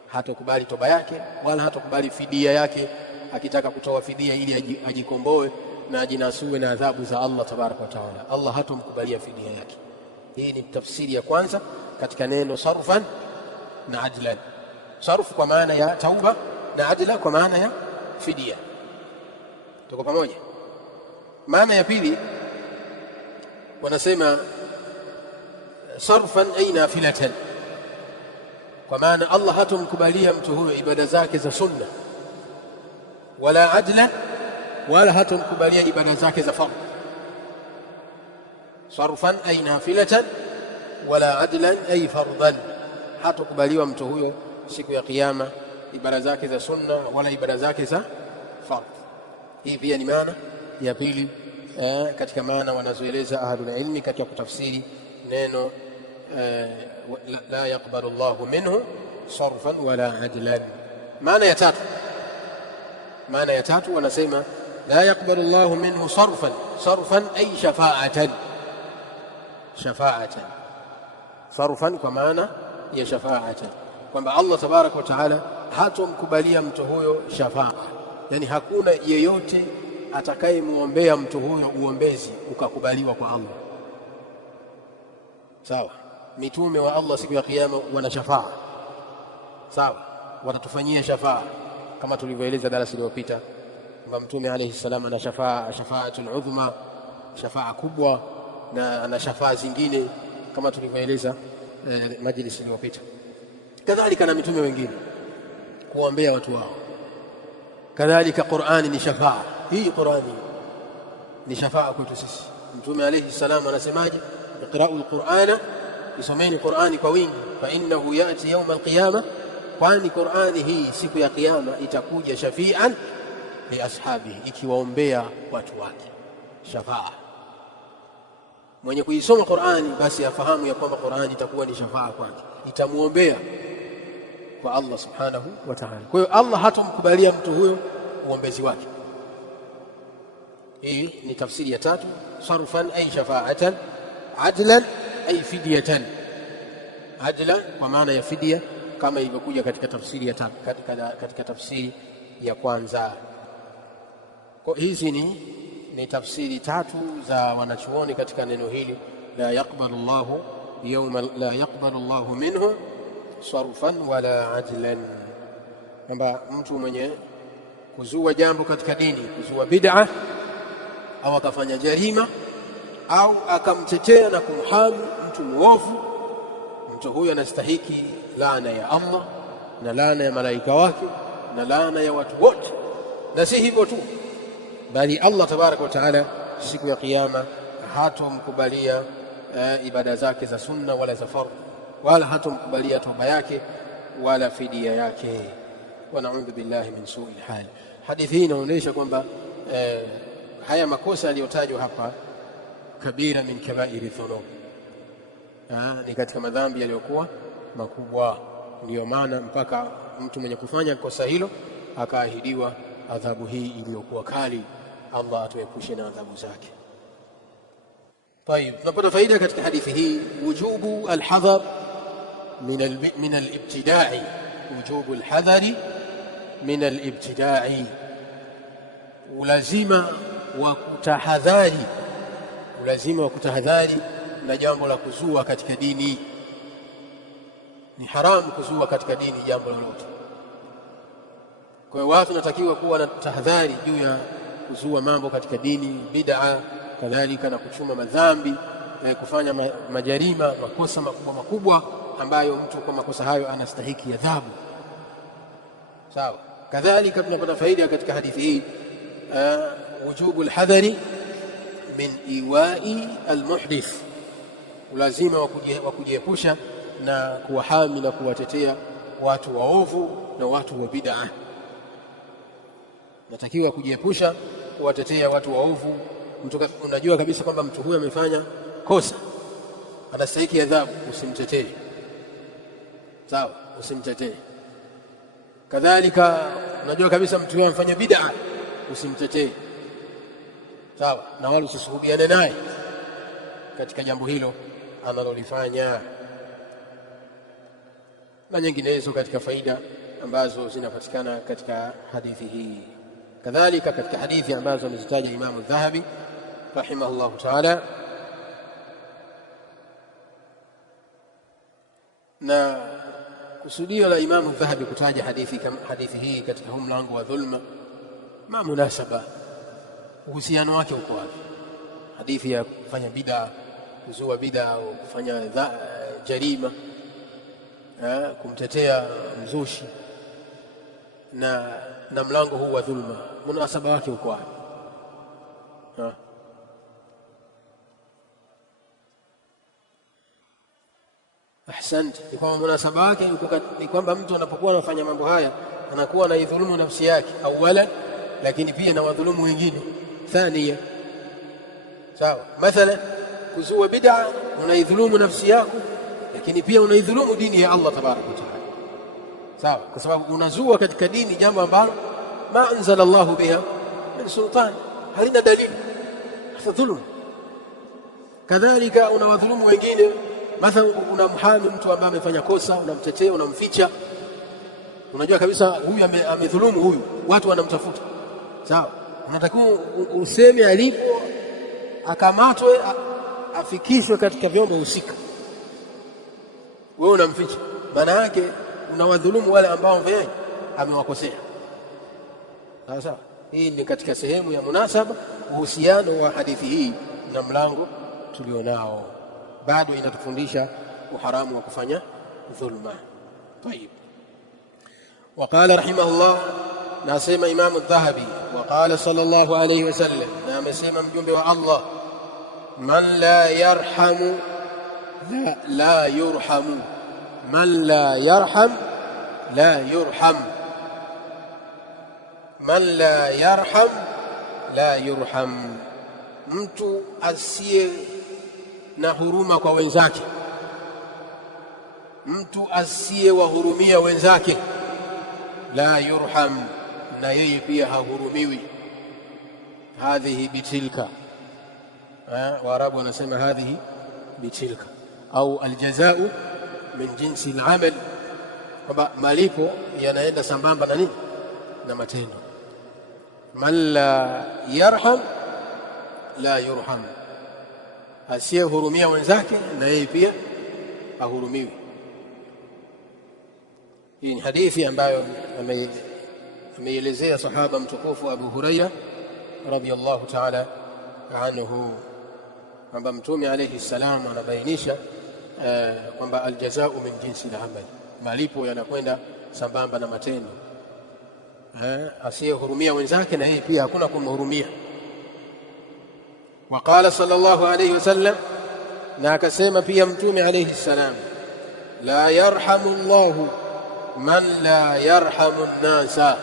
Hatokubali toba yake wala hatokubali fidia yake, akitaka kutoa fidia ili ajikomboe na ajinasue na adhabu za Allah tabaraka wa taala. Allah hatomkubalia fidia yake. Hii ni tafsiri ya kwanza katika neno sarfan na adlan. Sarf kwa maana ya tauba na adla kwa maana ya fidia. Tuko pamoja? Maana ya pili wanasema sarfan ay nafilatan, kwa maana Allah hatomkubalia mtu huyo ibada zake za sunna, wala adla, wala hatomkubalia ibada zake za fardh. Sarfan ay nafilatan wala adlan ay fardhan, hatomkubaliwa mtu huyo siku ya Kiyama ibada zake za sunna wala ibada zake za fardh. Hii pia ni maana ya pili katika maana wanazoeleza ahlul ilmi katika kutafsiri neno la yaqbalu Allahu minhu sarfan wala adlan. Maana ya tatu wanasema la yaqbalu Allahu minhu sarfan ay shafa'atan. Sarfan kwa maana ya shafa'atan, kwamba Allah tabaraka wa taala hatomkubalia mtu huyo shafa'a, yani hakuna yeyote atakayemuombea mtu huyo uombezi ukakubaliwa kwa Allah. Sawa, mitume wa Allah siku ya Kiyama wana shafa'a, sawa, watatufanyia shafa'a kama tulivyoeleza darasa lililopita kwamba mtume alayhi salam ana shafa'atul udhma, shafa'a kubwa, na ana shafa'a zingine kama tulivyoeleza majlisi iliyopita. Kadhalika na mitume wengine kuombea watu wao. Kadhalika Qur'ani ni shafa'a. Hii Qur'ani ni shafa'a kwetu sisi. Mtume alayhi salam anasemaje? Iqra'ul Qur'ana, isomeni Qur'ani kwa wingi, fa innahu ya'ti yawm al-qiyamah, kwani Qur'ani hii siku ya Kiyama itakuja shafi'an li ashabihi, ikiwaombea watu wake. Shafa'a, mwenye kuisoma Qur'ani basi afahamu ya kwamba Qur'ani itakuwa ni shafa'a kwake, itamuombea kwa Allah subhanahu wa ta'ala. Kwa hiyo Allah hatomkubalia mtu huyo uombezi wake. Hii ni tafsiri ya tatu. Sarfan ay shafa'atan, adlan ay fidyatan. Adla kwa maana ya fidia kama ilivyokuja katika tafsiri ya tatu, katika tafsiri ya kwanza. Kwa hizi ni tafsiri tatu za wanachuoni katika neno hili la yaqbalu Allahu minhu sarfan wala adlan, kwamba mtu mwenye kuzua jambo katika dini, kuzua bid'a au akafanya jarima au akamtetea na kumhami mtu muovu, mtu huyo anastahiki laana ya Allah na laana ya malaika wake na laana ya watu wote. Na si hivyo tu, bali Allah tabaraka wa taala siku ya Kiyama hatomkubalia ibada zake za sunna wala za fardh, wala hatomkubalia toba yake wala fidia yake. Wa na'udhu billahi min su'il hal. Hadithi hii inaonyesha kwamba haya makosa yaliyotajwa hapa kabira min kabairi dhunub, ni katika madhambi yaliyokuwa makubwa. Ndiyo maana mpaka mtu mwenye kufanya kosa hilo akaahidiwa adhabu hii iliyokuwa kali. Allah atuepushe na adhabu zake. طيب, tunapata faida katika hadithi hii wujubu alhadhar min alibtida'i, wujubu alhadhari min alibtida'i, ulazima wa kutahadhari na jambo la kuzua katika dini. Ni haramu kuzua katika dini jambo lolote. Kwa hiyo watu natakiwa kuwa na tahadhari juu ya kuzua mambo katika dini, bid'a, kadhalika na kuchuma madhambi, kufanya majarima, makosa makubwa ambayo mtu kwa makosa hayo anastahiki adhabu. Sawa. Kadhalika tunapata faida katika hadithi hii wujubu alhadhari min iwa'i almuhdith, ulazima wa kujiepusha na kuwahami na kuwatetea watu waovu na watu wa bid'a. Natakiwa kujiepusha kuwatetea watu waovu. Mtu unajua kabisa kwamba mtu huyo amefanya kosa, anastahili adhabu, usimtetee. Sawa, usimtetee. Kadhalika unajua kabisa mtu huyo amefanya bid'a, usimtetee. Sawa, na wala usisuhubiane naye katika jambo hilo analolifanya, na nyinginezo katika faida ambazo zinapatikana katika hadithi hii. Kadhalika katika hadithi ambazo amezitaja Imamu Dhahabi rahimahullahu ta'ala, na kusudio la Imamu Dhahabi kutaja hadithi hii katika huu mlango wa dhulma, ma munasaba, uhusiano wake uko wapi? Hadithi ya kufanya bid'a, kuzua bid'a au kufanya jarima, kumtetea mzushi na mlango huu wa dhulma, munasaba wake uko wapi? Ahsante. Ni kwamba munasaba wake ni kwamba mtu anapokuwa anafanya mambo haya anakuwa anaidhulumu nafsi yake awala, lakini pia na wadhulumu wengine thania. Sawa, mathalan kuzua bid'a, unaidhulumu nafsi yako, lakini pia unaidhulumu dini ya Allah tabaraka wa taala. Sawa, kwa sababu unazua katika dini jambo ambalo ma anzala Allahu biha min sultan, halina dalili, hasa dhulum. Kadhalika unawadhulumu wengine, mathalan unamhami mtu ambaye amefanya kosa, unamtetea, unamficha, unajua kabisa huyu amedhulumu huyu, watu wanamtafuta. Sawa, unatakiwa useme alipo, akamatwe, afikishwe katika vyombo husika, wewe unamficha. Maana yake unawadhulumu wale ambao amewakosea. Sawa, hii ni katika sehemu ya munasaba, uhusiano wa hadithi hii na mlango tulionao. Bado inatufundisha uharamu wa kufanya dhulma. Tayib, waqala rahimahullah, nasema Imamu Dhahabi, waqala sallallahu alayhi wasallam, na amesema mjumbe wa Allah, man la yarhamu la yurhamu, man la yarham la yurham, man la yarham la yurham, mtu asiye na huruma kwa wenzake, mtu asiye wahurumia wenzake, la yurham, na yeye pia hahurumiwi. Hadhihi bitilka, Waarabu wanasema hadhihi bitilka, au aljazau min jinsi al-amal, kwamba malipo yanaenda sambamba na nini? Na matendo. Man la yarham la yurham, asiyehurumia wenzake na yeye pia hahurumiwi. Hii ni hadithi ambayo ameielezea sahaba mtukufu Abu Huraira radhiyallahu ta'ala anhu, kwamba Mtume alayhi salam anabainisha kwamba aljazau min jinsi al-amal, malipo yanakwenda sambamba na matendo. Asiyehurumia wenzake na yeye pia hakuna kumhurumia. Waqala sallallahu alayhi wasallam, na akasema pia Mtume alayhi salam, la yarhamu Allahu man la yarhamu an-nasa,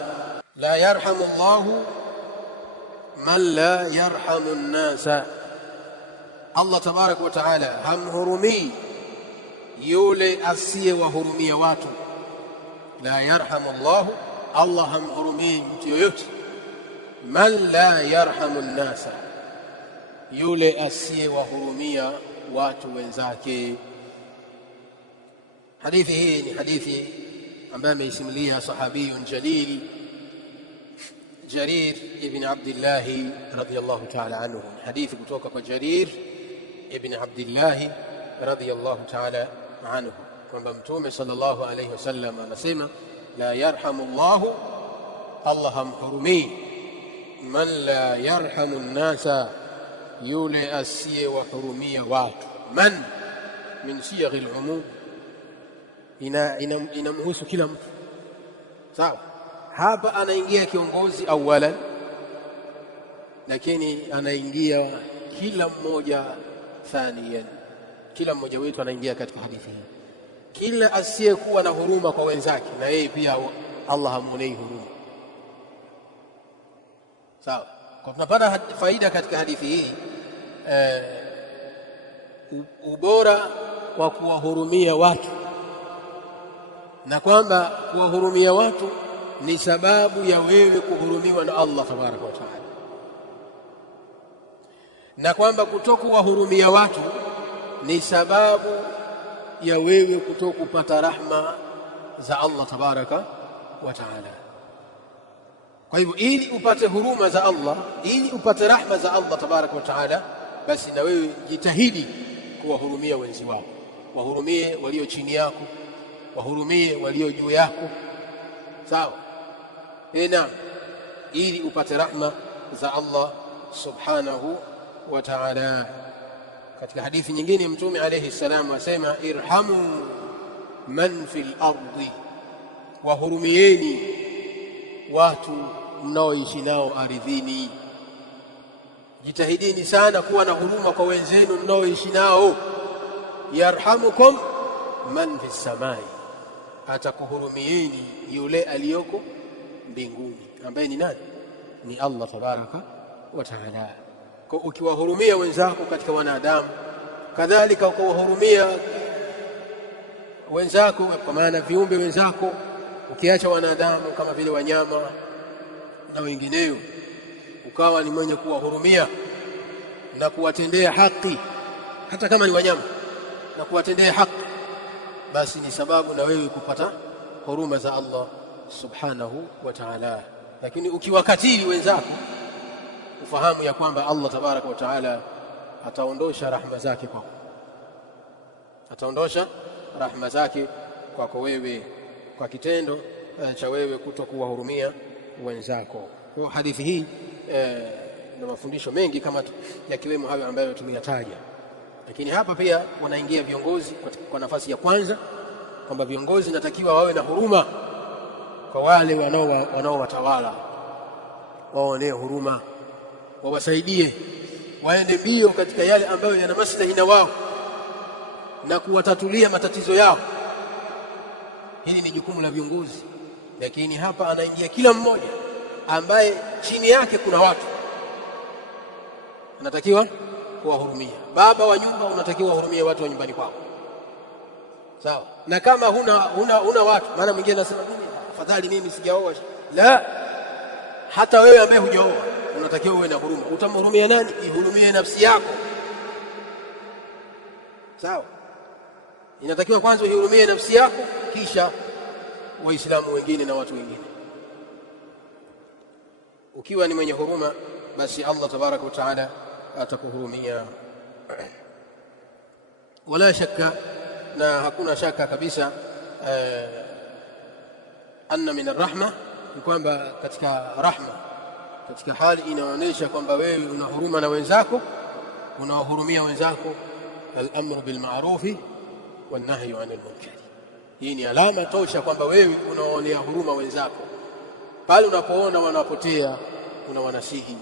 la yarhamu Allahu man la yarhamu an-nasa, Allah tabaraka wa taala hamhurumii yule asiyewahurumia watu. La yarhamu Allahu, Allah hamhurumii mtu yoyote. Man la yarhamu an-nasa, yule asiyewahurumia watu wenzake. Hadithi hii ni hadithi ambayo ameisimulia sahabiyun jalil Jarir ibn Abdullah radhiyallahu ta'ala anhu. Hadithi kutoka kwa Jarir ibn Abdullah radhiyallahu ta'ala anhu, kwamba Mtume sallallahu alayhi wasallam anasema, la yarhamu Allahu, Allah hamhurumii, man la yarhamu an-nasa, yule asiyewahurumia watu. Man min siyaghi al-umum, inamhusu kila mtu. Sawa, hapa anaingia kiongozi awalan, lakini anaingia kila mmoja thaniyan, kila mmoja wetu anaingia katika hadithi hii. Kila asiyekuwa na huruma kwa wenzake na yeye pia Allah hamuonei huruma. Sawa, kwa tunapata faida katika hadithi hii, ubora wa kuwahurumia watu, na kwamba kuwahurumia watu ni sababu ya wewe kuhurumiwa na Allah tabaraka wa taala, na kwamba kutokuwahurumia watu ni sababu ya wewe kutokupata rahma za Allah tabaraka wa taala. Kwa hivyo ili upate huruma za Allah, ili upate rahma za Allah tabaraka wa taala, basi na wewe jitahidi kuwahurumia wenzi wako, wahurumie walio chini yako, wahurumie walio juu yako, sawa? Naam, ili upate rahma za Allah subhanahu wa ta'ala. Katika hadithi nyingine Mtume alayhi salam asema, irhamu man fil ardi, wahurumieni watu mnaoishi nao ardhini. Jitahidini sana kuwa na huruma kwa wenzenu mnaoishi nao. Yarhamukum man fis samai, atakuhurumieni yule aliyoko mbinguni, ambaye ni nani? Ni Allah tabaraka wa taala. Kwa ukiwahurumia wenzako katika wanadamu, kadhalika ukawahurumia wenzako kwa maana viumbe wenzako, ukiacha wanadamu kama vile wanyama na wengineo, ukawa ni mwenye kuwahurumia na kuwatendea haki, hata kama ni wanyama, na kuwatendea haki, basi ni sababu na wewe kupata huruma za Allah subhanahu wa ta'ala. Lakini ukiwakatili wenzako, ufahamu ya kwamba Allah tabaraka wa ta'ala ataondosha rahma zake kwako, ataondosha rahma zake kwako wewe kwa kitendo cha wewe kutokuwahurumia wenzako. Kwa hadithi hii na mafundisho mengi kama yakiwemo hayo ambayo tumeyataja, lakini hapa pia wanaingia viongozi kwa nafasi ya kwanza, kwamba viongozi natakiwa wawe na huruma kwa wale wanaowatawala, waonee huruma, wawasaidie, waende mbio katika yale ambayo yana maslahi na wao na kuwatatulia matatizo yao. Hili ni jukumu la viongozi, lakini hapa anaingia kila mmoja ambaye chini yake kuna watu, anatakiwa kuwahurumia. Baba wa nyumba unatakiwa wahurumie watu wa nyumbani kwako, sawa? Na kama huna watu, maana mwingine anasema mimi afadhali mimi sijaoa, la, hata wewe ambaye hujaoa unatakiwa uwe na huruma. Utamhurumia nani? Ihurumie nafsi yako, sawa? Inatakiwa kwanza uhurumie nafsi yako, kisha waislamu wengine na watu wengine. Ukiwa ni mwenye huruma, basi Allah tabaraka wa taala atakuhurumia. Wala shaka, na hakuna shaka kabisa, anna min arrahma, ni kwamba katika rahma, katika hali inaonyesha kwamba wewe una huruma na wenzako, unawahurumia wenzako, al-amru bil ma'rufi wan nahyu 'anil munkar. Hii ni alama tosha kwamba wewe unaonea huruma wenzako. Pale unapoona wanapotea, unawanasihi,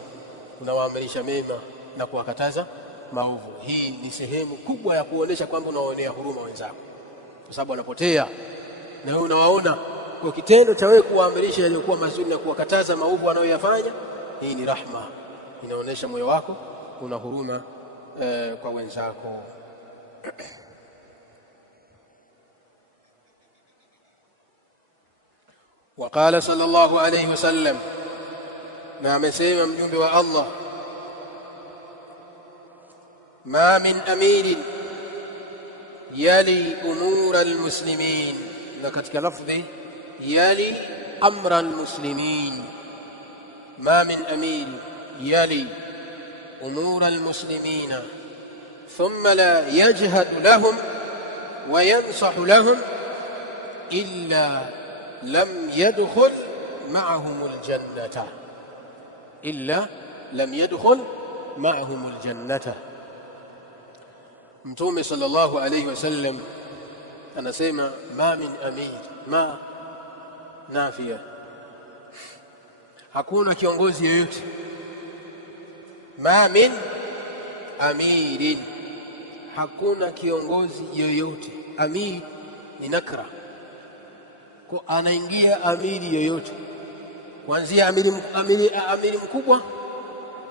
unawaamrisha mema na kuwakataza maovu. Hii ni sehemu kubwa ya kuonesha kwamba unaonea huruma wenzako, kwa sababu wanapotea na wewe unawaona. Kwa kitendo cha wewe kuwaamrisha yaliyokuwa mazuri na kuwakataza maovu wanayoyafanya, hii ni rahma, inaonesha moyo wako una huruma kwa wenzako. وقال صلى الله عليه وسلم، na amesema mjumbe wa Allah, ma min amirin yali umura almuslimin, na katika lafdhi yali amra almuslimin, ma min amirin yali umura almuslimina thumma la yajhadu lahum wa yansahu lahum illa لم يدخل معهم الجنة، إلا لم يدخل معهم الجنة. Mtume sallallahu alayhi wasallam anasema ma min amir, ma nafia, hakuna kiongozi yoyote. Ma min amirin, hakuna kiongozi yoyote. Amir ni nakra, kwa anaingia amiri yoyote, kuanzia amiri mkubwa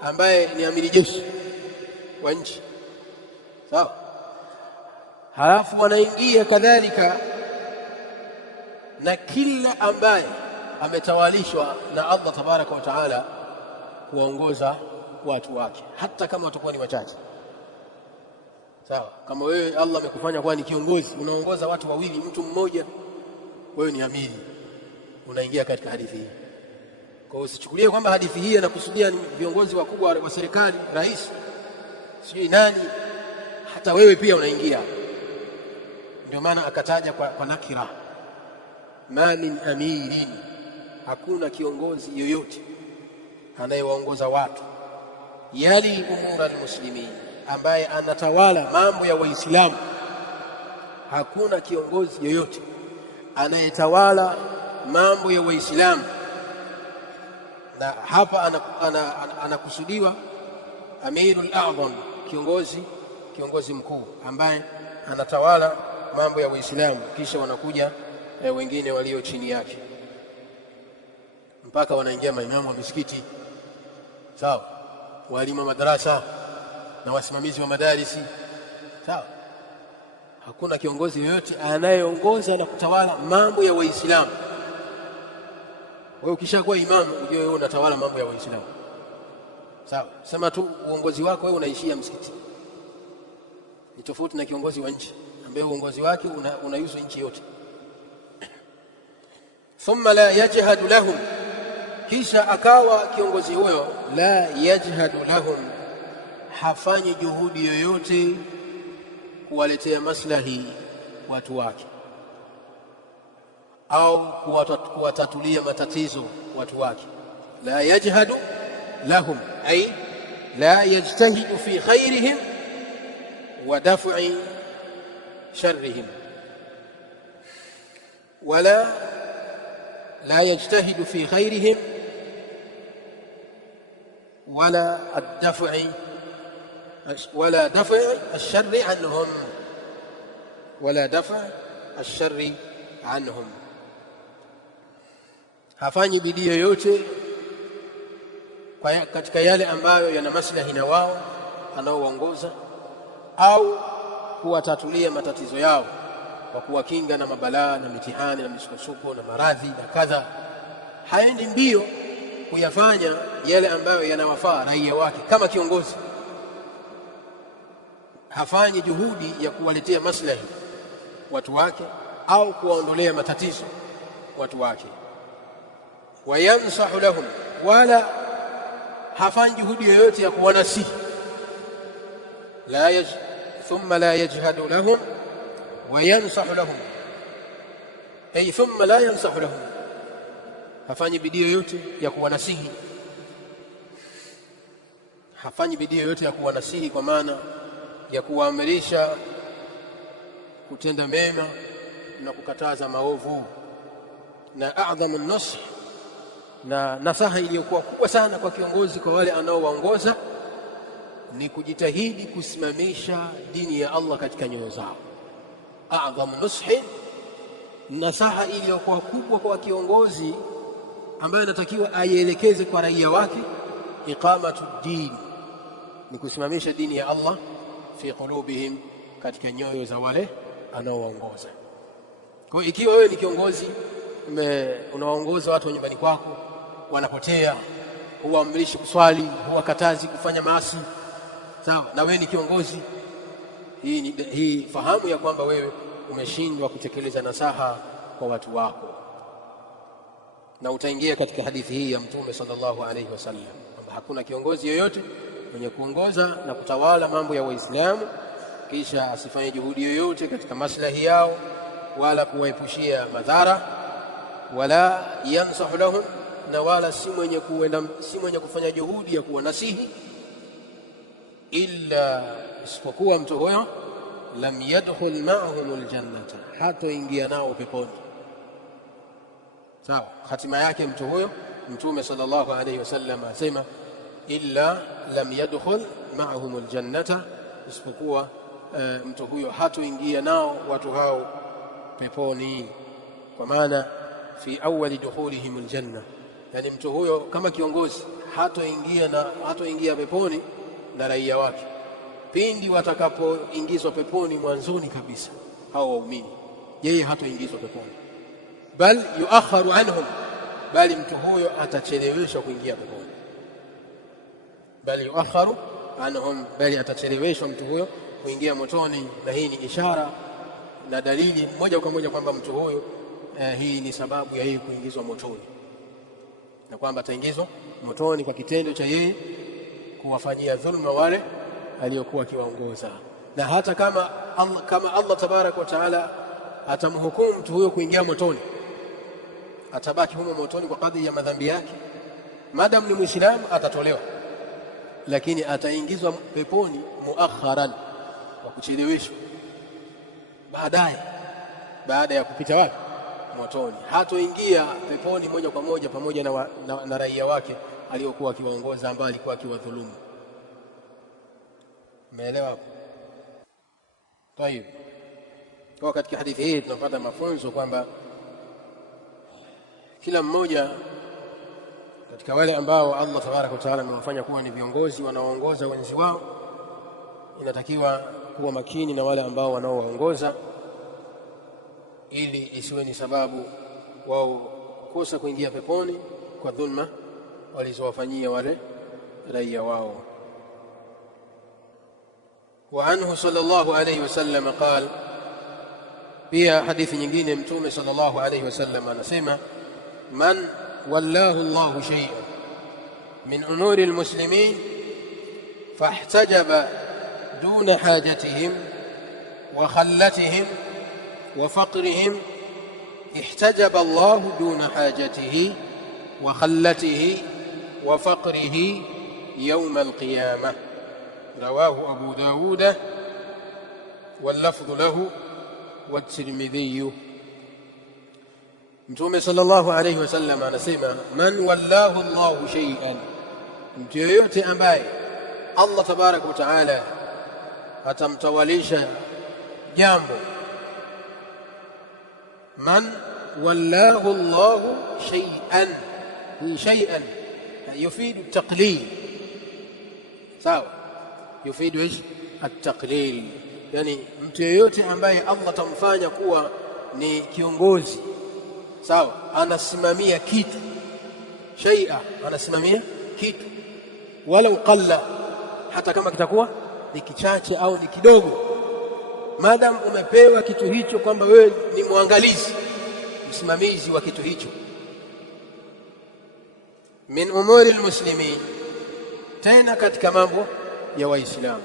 ambaye ni amiri jeshi wa nchi, sawa? Halafu wanaingia kadhalika na kila ambaye ametawalishwa na Allah tabaraka wa taala kuwaongoza watu wake, hata kama watakuwa ni wachache, Sawa, kama wewe Allah amekufanya kuwa ni kiongozi, unaongoza watu wawili, mtu mmoja, wewe ni amiri, unaingia katika hadithi hii. Kwa hiyo usichukulie kwamba hadithi hii inakusudia ni viongozi wakubwa wa serikali, rais, sio nani, hata wewe pia unaingia. Ndio maana akataja kwa nakira, ma min amirin, hakuna kiongozi yoyote anayewaongoza watu, yali umura almuslimin, ambaye anatawala mambo ya Waislamu. Hakuna kiongozi yoyote anayetawala mambo ya Waislamu, na hapa anakusudiwa Amirul A'zam, kiongozi mkuu ambaye anatawala mambo ya Waislamu, kisha wanakuja wengine walio chini yake, mpaka wanaingia maimamu wa misikiti, sawa, walimu wa madarasa na wasimamizi wa madarisi, sawa. Hakuna kiongozi yoyote anayeongoza na kutawala mambo ya Waislamu. Wewe ukishakuwa imamu, ujue wewe unatawala mambo ya Waislamu, sawa. Sema tu uongozi wako wewe unaishia msikiti, ni tofauti na kiongozi wa nchi ambaye uongozi wake unahusu nchi yote. Thumma la yajhadu lahum, kisha akawa kiongozi huyo la yajhadu lahum, hafanyi juhudi yoyote kuwaletea maslahi watu wake au kuwatatulia matatizo watu wake. La yajhadu lahum ay la yajtahidu fi khairihim wa daf'i sharrihim, wala la yajtahidu fi khairihim wala ad-daf'i ولا دفع الشر عنهم ولا دفع الشر عنهم. Hafanyi bidii yoyote katika yale ambayo yana maslahi na wao anaowaongoza, au kuwatatulia matatizo yao kwa kuwakinga na mabalaa na mitihani na misukosuko na maradhi na kadha. Haendi mbio kuyafanya yale ambayo yanawafaa raia wake kama kiongozi. Hafanyi juhudi ya kuwaletea maslahi watu wake au kuwaondolea matatizo watu wake. Wayansahu lahum, wala hafanyi juhudi yoyote ya kuwanasihi. Thumma la yajhadu lahum wayansahu lahum, ay thumma la yansahu lahum, hafanyi bidii yoyote ya kuwanasihi. Hafanyi bidii yoyote ya kuwanasihi kwa maana ya kuwaamrisha kutenda mema na kukataza maovu. Na a'dhamu an-nasih, na nasaha iliyokuwa kubwa sana kwa kiongozi, kwa wale anaowaongoza, ni kujitahidi kusimamisha dini ya Allah katika nyoyo zao. A'dhamu nushi, nasaha iliyokuwa kubwa kwa kiongozi ambaye anatakiwa aielekeze kwa raia wake, iqamatu din, ni kusimamisha dini ya Allah fi qulubihim, katika nyoyo za wale anaowaongoza. Kwa hiyo ikiwa wewe ni kiongozi unawaongoza watu wa nyumbani kwako wanapotea, huwaamrishi kuswali, huwakatazi kufanya maasi, sawa, na wewe ni kiongozi, hii fahamu ya kwamba wewe umeshindwa kutekeleza nasaha kwa watu wako, na utaingia katika hadithi hii ya Mtume sallallahu alayhi wasallam kwamba hakuna kiongozi yoyote mwenye kuongoza na kutawala mambo ya Waislamu kisha asifanye juhudi yoyote katika maslahi yao wala kuwaepushia madhara, wala yansahu lahum, na wala si mwenye kufanya juhudi ya kuwanasihi, illa, isipokuwa mtu huyo lam yadkhul ma'ahum aljannata, hatoingia nao peponi. Sawa, hatima yake mtu huyo, Mtume sallallahu alayhi wasallam asema illa lam yadkhul ma'ahum aljannata, isipokuwa mtu huyo hatoingia nao watu hao peponi. Kwa maana fi awwali dukhulihim aljanna, yani mtu huyo kama kiongozi hatoingia peponi na raia wake pindi watakapoingizwa peponi mwanzoni kabisa hao waumini, yeye hatoingizwa peponi, bal yuakharu anhum, bali mtu huyo atacheleweshwa kuingia peponi. Bali yuakharu anhum, bali atacheleweshwa mtu huyo kuingia motoni, na hii ni ishara na dalili moja kwa moja kwamba mtu huyu hii ni sababu ya yeye kuingizwa motoni, na kwamba ataingizwa motoni kwa kitendo cha yeye kuwafanyia dhulma wale aliyokuwa akiwaongoza. Na hata kama Allah tabarak wa taala atamhukumu mtu huyo kuingia motoni, atabaki humo motoni kwa kadri ya madhambi yake. Maadamu ni Muislamu atatolewa, lakini ataingizwa peponi muakharan, kwa kucheleweshwa, baada ya kupita wapi? Motoni. Hatoingia peponi moja kwa moja pamoja na raia wake aliyokuwa akiwaongoza, ambao alikuwa akiwadhulumu. Umeelewa hapo? Tayeb. Kwa katika hadithi hii tunapata mafunzo kwamba kila mmoja katika wale ambao Allah tabaraka wa taala amewafanya kuwa ni viongozi wanaoongoza wenzi wao, inatakiwa kuwa makini na wale ambao wanaowaongoza, ili isiwe ni sababu wao kukosa kuingia peponi kwa dhulma walizowafanyia wale raia wao. Wa anhu sallallahu alayhi wasallam qala, pia hadithi nyingine Mtume sallallahu alayhi wasallam anasema, man wallahu Allahu shay'an min umuri almuslimin fahtajaba duna hajatihim wa khallatihim wa faqrihim ihtajaba Allahu duna hajatihi wa khallatihi wa faqrihi yawm alqiyamah. Rawahu Abu Dawud wal lafdhu lahu wa Tirmidhi. Mtume sallallahu alayhi wasallam anasema, man wallahu Allahu shay'an, mtu yoyote ambaye Allah tabaraka wa taala atamtawalisha jambo. Man wallahu Allahu shay'an yufidu at-taqlil, sawa, yufidu at-taqlil, yani mtu yoyote ambaye Allah atamfanya kuwa ni kiongozi, sawa, anasimamia kitu, shay'a, anasimamia kitu, walau qalla, hata kama kitakuwa ni kichache au ni kidogo, madam umepewa kitu hicho kwamba wewe ni mwangalizi, msimamizi wa kitu hicho. Min umuri almuslimin, tena katika mambo ya Waislamu,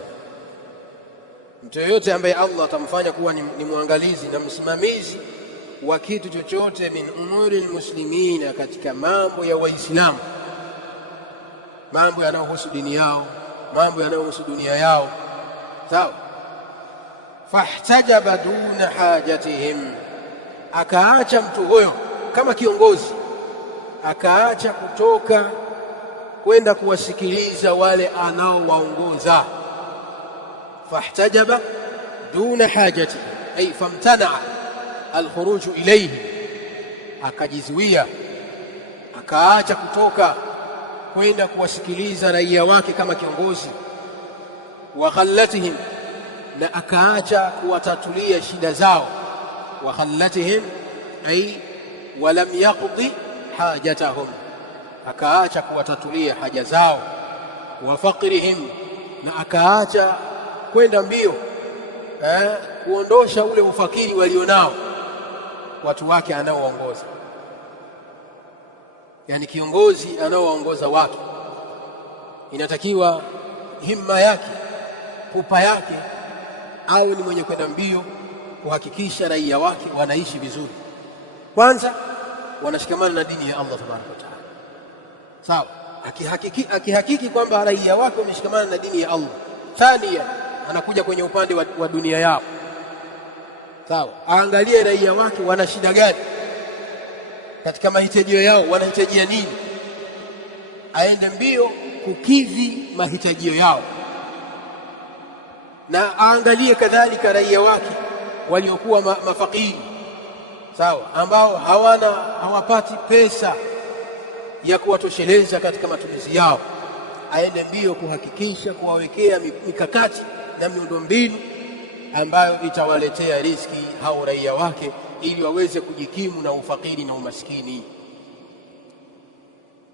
mtu yoyote ambaye Allah atamfanya kuwa ni mwangalizi na msimamizi wa kitu chochote, min umuri almuslimina, katika mambo ya Waislamu, mambo yanayohusu dini yao, mambo yanayohusu dunia yao, sawa. Fahtajaba duna hajatihim, akaacha mtu huyo kama kiongozi, akaacha kutoka kwenda kuwasikiliza wale anaowaongoza. Fahtajaba duna hajatihi, ay famtana alkhuruju ilayhi, akajizuia, akaacha kutoka kwenda kuwasikiliza raia wake kama kiongozi. Wa khallatihim, na akaacha kuwatatulia shida zao. Wa khallatihim ay walam yaqdi hajatahum, akaacha kuwatatulia haja zao. Wa faqrihim, na akaacha kwenda mbio kuondosha ule ufakiri walionao watu wake anaoongoza. Yani kiongozi anaoongoza watu, inatakiwa himma yake, pupa yake, au ni mwenye kwenda mbio kuhakikisha raia wake wanaishi vizuri. Kwanza wanashikamana na dini ya Allah tabaraka wa taala, sawa, akihakiki kwamba raia wake wameshikamana na dini ya Allah. Thania, anakuja kwenye upande wa dunia yao, sawa, aangalie raia wake wana shida gani katika mahitaji yao, wanahitajia nini, aende mbio kukidhi mahitaji yao. Na aangalie kadhalika raia wake waliokuwa mafakiri, sawa, ambao hawapati pesa ya kuwatosheleza katika matumizi yao, aende mbio kuhakikisha kuwawekea mikakati na miundombinu ambayo itawaletea riziki hao raia wake, ili waweze kujikimu na ufakiri na umaskini.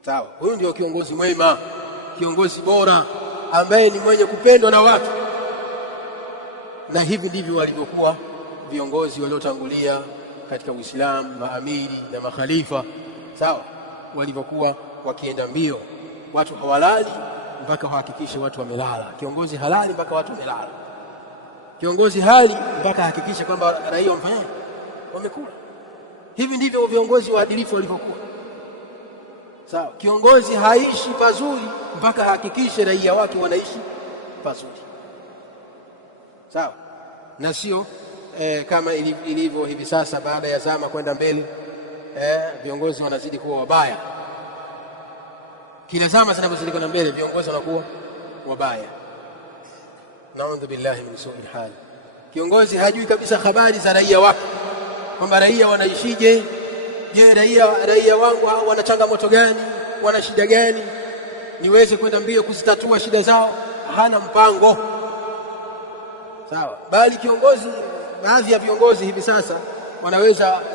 Sawa, huyu ndio kiongozi mwema, kiongozi bora, ambaye ni mwenye kupendwa na watu. Na hivi ndivyo walivyokuwa viongozi waliotangulia katika Uislamu, maamiri na makhalifa, sawa, walivyokuwa wakienda mbio. Watu hawalali mpaka wahakikishe watu wamelala. Kiongozi halali mpaka watu wamelala. Kiongozi hali mpaka hakikishe kwamba raia wamekula. Hivi ndivyo viongozi waadilifu walivyokuwa, sawa. Kiongozi haishi pazuri mpaka hakikishe raia wake wanaishi pazuri, sawa, na sio kama ilivyo hivi sasa. Baada ya zama kwenda mbele, viongozi wanazidi kuwa wabaya. Kila zama zinapozidi kwenda mbele, viongozi wanakuwa wabaya. Naudhu billahi min su'il hal. Kiongozi hajui kabisa habari za raia wake, kwamba raia wanaishije. Je, raia wangu wana changamoto gani, wana shida gani, niweze kwenda mbio kuzitatua shida zao? Hana mpango, sawa. Bali baadhi ya viongozi hivi sasa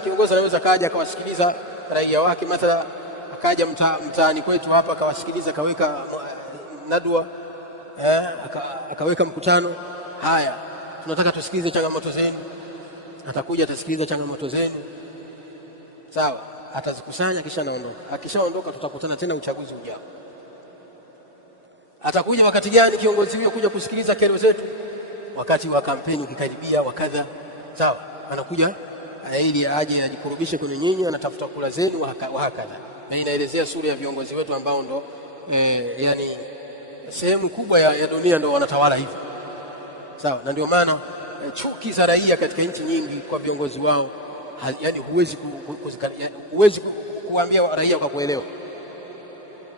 kiongozi anaweza kaja akawasikiliza raia wake. Mathala akaja mtaani kwetu hapa akawasikiliza, akaweka nadwa, akaweka mkutano. Haya, tunataka tusikilize changamoto zenu. Atakuja atasikiliza changamoto zenu, sawa, atazikusanya kisha anaondoka. Akishaondoka tutakutana tena uchaguzi ujao. Atakuja wakati gani kiongozi huyo kuja kusikiliza kero zetu? Wakati wa kampeni ukikaribia, wakadha, sawa. Anakuja ili aje ajikurubishe kwenye nyinyi, anatafuta kula zenu, wahakadha. Na inaelezea sura ya viongozi wetu ambao ndo yani sehemu kubwa ya dunia ndo wanatawala hivi, sawa. Na ndio maana chuki za raia katika nchi nyingi kwa viongozi wao, yani huwezi kuambia raia kwa kuelewa.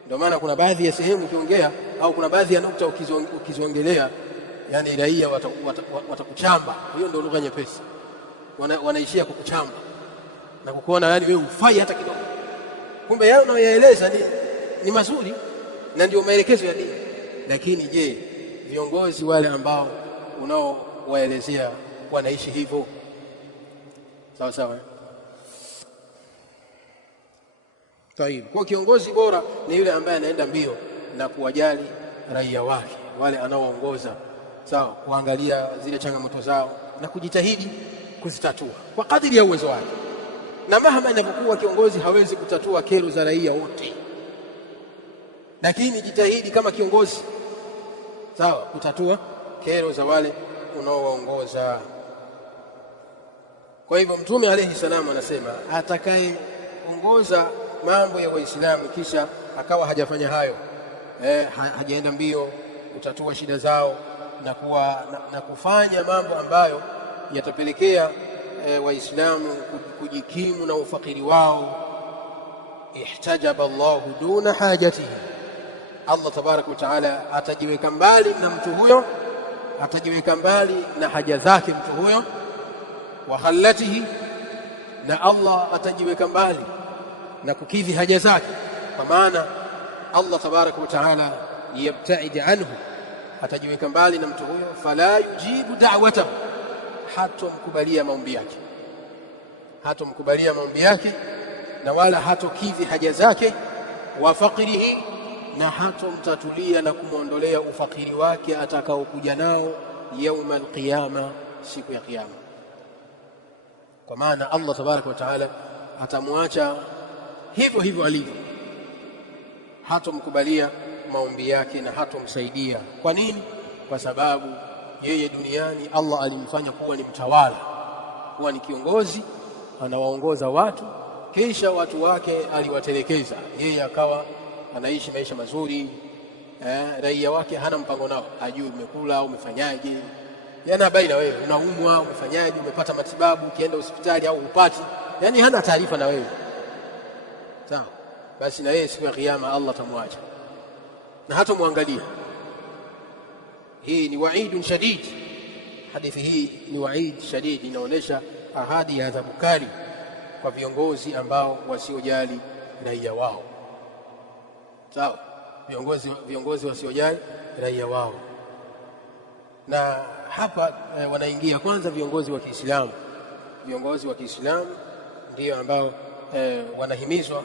Ndio maana kuna baadhi ya sehemu ukiongea au kuna baadhi ya nukta ukiziongelea, yani raia watakuchamba. Hiyo ndio lugha nyepesi, wanaishia kukuchamba na kukuona yani wewe hufai hata kidogo. Kumbe yao unayoeleza ni mazuri na ndio maelekezo ya dini. Lakini je, viongozi wale ambao unaowaelezea wanaishi hivyo? Sawa sawa. Tayeb, kwa kiongozi bora ni yule ambaye anaenda mbio na kuwajali raia wake wale anaoongoza, sawa, kuangalia zile changamoto zao na kujitahidi kuzitatua kwa kadiri ya uwezo wake. Na mahama inapokuwa kiongozi hawezi kutatua kero za raia wote, lakini jitahidi kama kiongozi, sawa, kutatua kero za wale unaowaongoza. Kwa hivyo Mtume alayhi salamu anasema atakayeongoza mambo ya Waislamu kisha akawa hajafanya hayo, hajaenda mbio kutatua shida zao na kufanya mambo ambayo yatapelekea Waislamu kujikimu na ufakiri wao, ihtajaba Allahu duna hajatihi, Allah tabaraka wa taala atajiweka mbali na mtu huyo, atajiweka mbali na haja zake mtu huyo. Wa khallatihi, na Allah atajiweka mbali na kukidhi haja zake, kwa maana Allah tabaraka wa taala yabtaid anhu, atajiweka mbali na mtu huyo. Fala yujibu da'watahu, hatomkubalia maombi yake, hatomkubalia maombi yake, na wala hatokidhi haja zake. Wa faqrihi, na hatomtatulia na kumwondolea ufakiri wake atakaokuja nao yauma alqiyama, siku ya kiyama. Kwa maana Allah tabaraka wa taala atamwacha hivyo hivyo alivyo, hatomkubalia maombi yake na hatomsaidia. Kwa nini? Kwa sababu yeye duniani Allah alimfanya kuwa ni mtawala, kuwa ni kiongozi, anawaongoza watu, kisha watu wake aliwatelekeza, yeye akawa anaishi maisha mazuri. Raia wake hana mpango nao, hajui umekula au umefanyaje, yana baina wewe, unaumwa umefanyaje, umepata matibabu, ukienda hospitali au upati, yani hana taarifa na wewe, sawa. Basi na yeye siku ya kiyama Allah tamwacha na hatomwangalia. Hii ni waidun shadid, hadithi hii ni waid shadid, inaonyesha ahadi ya adhabu kali kwa viongozi ambao wasiojali raia wao, sawa, viongozi wasiojali raia wao. Na hapa wanaingia kwanza viongozi wa Kiislamu. Viongozi wa Kiislamu ndio ambao wanahimizwa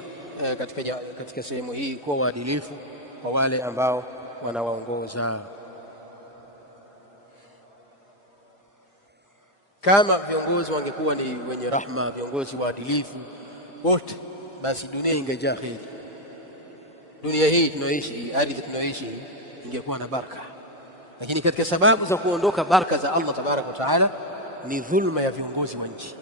katika sehemu hii kuwa waadilifu kwa wale ambao wanawaongoza. Kama viongozi wangekuwa ni wenye rahma, viongozi waadilifu wote, basi dunia ingejaa kheri. Dunia hii tunaoishi, ardhi tunaoishi ingekuwa na baraka. Lakini katika sababu za kuondoka baraka za Allah tabaraka wa taala ni dhulma ya viongozi wa nchi.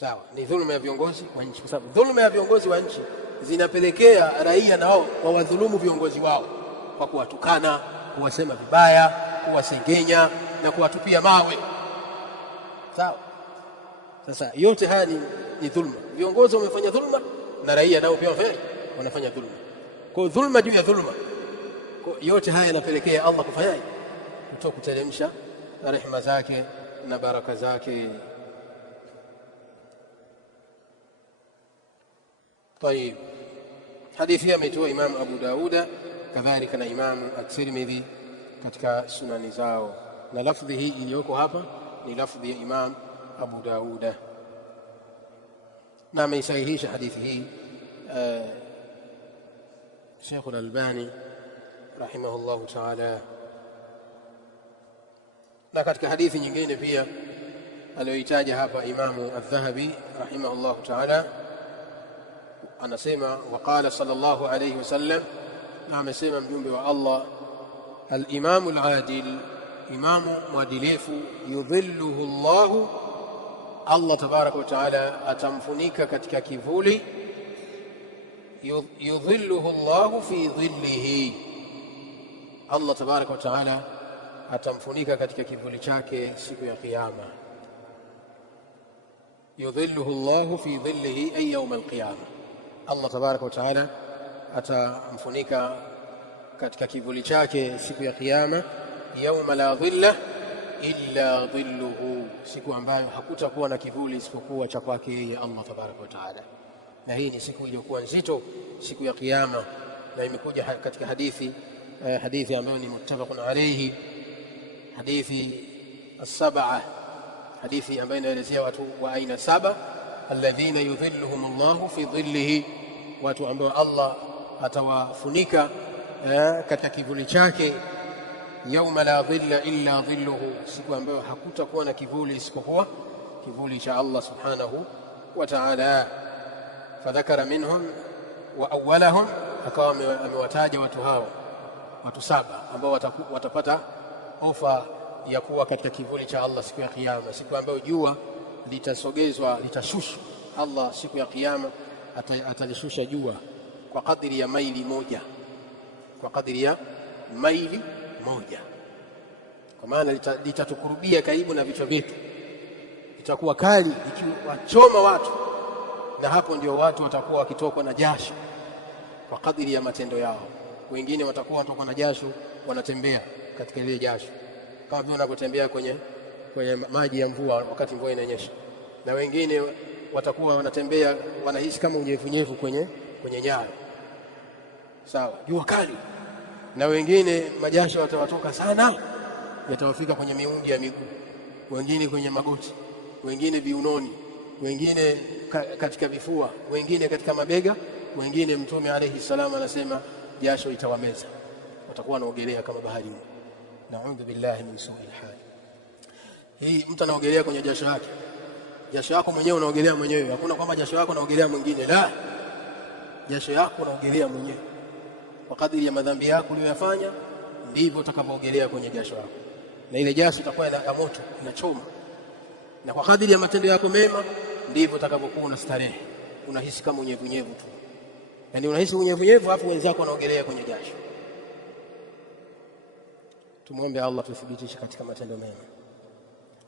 Sawa, ni dhulma ya viongozi wa nchi, kwa sababu dhulma ya viongozi wa nchi zinapelekea raia na wao wawadhulumu viongozi wao kwa kuwatukana, kuwasema vibaya, kuwasengenya na kuwatupia mawe. Sawa, sasa yote haya ni dhulma. Viongozi wamefanya dhulma na raia nao pia wanafanya dhulma. Kwa dhulma juu ya dhulma, yote haya yanapelekea Allah kufanyaje? Kuteremsha rehema zake na baraka zake. طيب, hadithi hii ametoa Imam Abu Dauda kadhalika na Imam At-Tirmidhi katika sunani zao, na lafdhi hii iliyoko hapa ni lafdhi ya Imam Abu Dauda, na ameisahihisha hadithi hii Sheikh Al-Albani rahimahullahu ta'ala. Na katika hadithi nyingine pia aliyoitaja hapa Imamu Adh-Dhahabi rahimahullahu ta'ala anasema, waqala sallallahu alayhi wasallam, na amesema mjumbe wa Allah, al-imamu al-adil, imamu mwadilifu, yudhilluhu Allahu, Allah tabaraka wa taala atamfunika katika kivuli, yudhilluhu Allahu fi dhillihi, Allah tabaraka wa taala atamfunika katika kivuli chake siku ya kiyama. Yudhilluhu Allahu fi dhillihi ay yawm al-qiyama, Allah tabaraka wa taala atamfunika katika kivuli chake siku ya kiyama. Yawma la dhilla illa dhilluhu, siku ambayo hakutakuwa na kivuli isipokuwa cha kwake yeye Allah tabaraka wa taala. Na hii ni siku iliyokuwa nzito, siku ya kiyama, na imekuja katika hadithi ambayo ni muttafaqun alayhi, hadithi as-sab'a, hadithi ambayo inaelezea watu wa aina saba, alladhina yudhilluhum Allahu fi dhillihi, watu ambao Allah atawafunika katika kivuli chake. Yawma la dhilla illa dhilluhu, siku ambayo hakutakuwa na kivuli isipokuwa kivuli cha Allah subhanahu wa ta'ala. Fadhakara minhum wa awwalahum, akawa amewataja watu hao, watu saba ambao watapata ofa ya kuwa katika kivuli cha Allah siku ya kiyama, siku ambayo jua litasogezwa, litashushwa. Allah siku ya kiyama atalishusha jua kwa kadiri ya maili moja, kwa kadiri ya maili moja, kwa maana litatukurubia karibu na vichwa vyetu, litakuwa kali ikiwachoma watu, na hapo ndio watu watakuwa wakitokwa na jasho kwa kadiri ya matendo yao. Wengine watakuwa wanatokwa na jasho wanatembea katika ile jasho, kama vile wanapotembea kwenye maji ya mvua wakati mvua inanyesha, na wengine watakuwa wanatembea wanahisi kama unyevunyevu kwenye nyayo. Sawa, jua kali. Na wengine majasho watawatoka sana, yatawafika kwenye miungi ya miguu, wengine kwenye magoti, wengine viunoni, wengine katika vifua, wengine katika mabega, wengine Mtume alayhi salamu anasema jasho itawameza, watakuwa wanaogelea kama baharini. Naudhu billahi min su'il hal. Hii mtu anaogelea kwenye jasho yake, jasho yako mwenyewe unaogelea mwenyewe, hakuna kwamba jasho yako unaogelea mwingine, la, jasho yako unaogelea mwenyewe. Kwa kadiri ya madhambi yako uliyofanya ndivyo utakapoogelea kwenye jasho lako, na ile jasho itakuwa ina moto, inachoma. Na kwa kadiri ya matendo yako mema ndivyo utakapokuwa unastarehe, unahisi kama unyevunyevu tu, yani unahisi unyevunyevu, hapo wenzako wanaogelea kwenye jasho. Tumuombe Allah tuthibitishe katika matendo mema.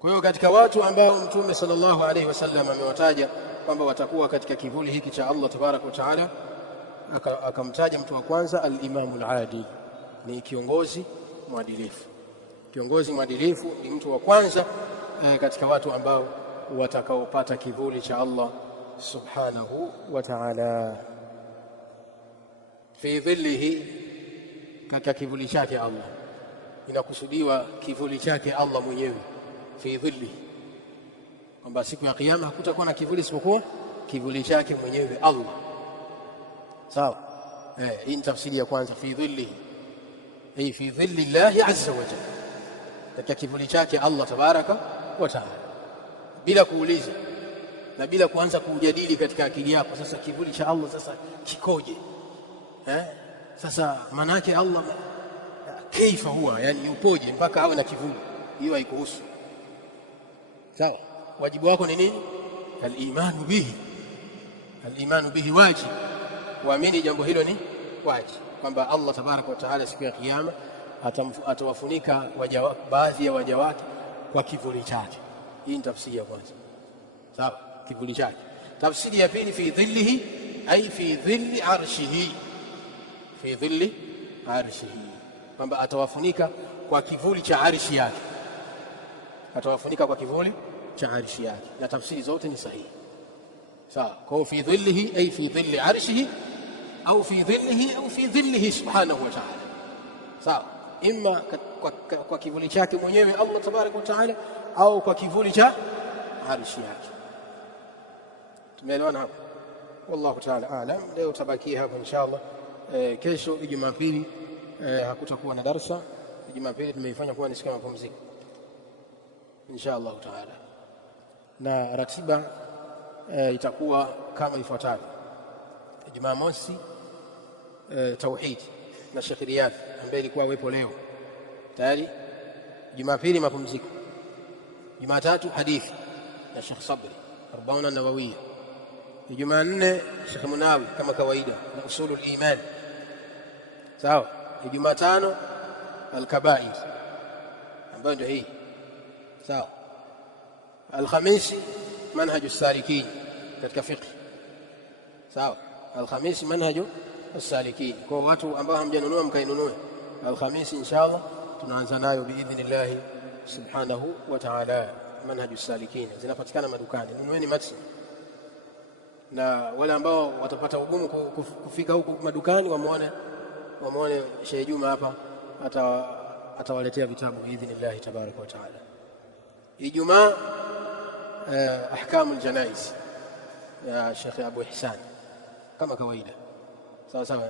Kwa hiyo katika watu ambao Mtume sallallahu alaihi wasallam amewataja kwamba watakuwa katika kivuli hiki cha Allah tabaraka wa taala, akamtaja mtu wa kwanza al-imamu al-adil, ni kiongozi mwadilifu. Kiongozi mwadilifu ni mtu wa kwanza katika watu ambao watakaopata kivuli cha Allah subhanahu wa ta'ala. Fi dhillihi, katika kivuli chake Allah, inakusudiwa kivuli chake Allah mwenyewe. Fi dhillihi, kwamba siku ya kiyama hakutakuwa na kivuli isipokuwa kivuli chake mwenyewe Allah. Sawa, hii ni tafsiri ya kwanza. Fi dhillihi, hii fi dhilli llahi azza wa jalla, katika kivuli chake Allah tabaraka wa ta'ala, bila kuuliza na bila kuanza kujadili katika akili yako, sasa kivuli cha Allah sasa kikoje? Sasa maana yake Allah kaifa huwa, yani yupoje mpaka awe na kivuli? Hiyo haikuhusu. Sawa, wajibu wako ni nini? Al-imanu bihi. Al-imanu bihi wajib, kuamini jambo hilo ni wajib, kwamba Allah tabaraka wa taala siku ya kiyama atawafunika baadhi ya waja wake kwa kivuli chake. Hii ni tafsiri ya kwanza. Sawa, kivuli chake. Tafsiri ya pili, fi dhillihi, ay fi dhilli arshihi, fi dhilli arshihi, kwamba atawafunika kwa kivuli cha arshi yake, atawafunika kwa kivuli cha arshi yake, na tafsiri zote ni sahihi. Sawa, kwa fi dhillihi ay fi dhilli arshihi au fi dhillihi au fi dhillihi subhanahu wa ta'ala. Sawa, imma kwa kivuli chake mwenyewe Allah tabaraka wa taala au kwa kivuli cha arshi yake. Tumeelewana hapo? Wallahu taala aalam. Leo tabakia hapo inshallah. Kesho Jumapili hakutakuwa na darasa. Jumapili tumeifanya kuwa ni siku ya mapumziko inshallah taala, na ratiba itakuwa kama ifuatavyo: Jumamosi tauhid na Sheikh Riyadh ambaye ilikuwa wepo leo tayari. Jumapili mapumziko. Jumatatu hadithi na Sheikh Sabri 40 Nawawiyya. Jumanne Sheikh Munawi kama kawaida na usulul iman. Sawa. Jumatano al-kabair ambayo ndio hii. Sawa. Alhamisi manhaju salikin katika fiqh. Sawa. Alhamisi manhaju as-salikin, kwa watu ambao hamjanunua mkainunue alhamisi inshallah. Tunaanza nayo biidhnillah subhanahu wa ta'ala. Manhaju as-salikin zinapatikana madukani, nunueni matni. Na wale ambao watapata ugumu kufika huko madukani, wamuone Sheikh Juma hapa, atawaletea vitabu biidhnillah tabaraka wa ta'ala. Ijumaa ahkamul janaiz ya Sheikh Abu Ihsan kama kawaida. Sawa sawa.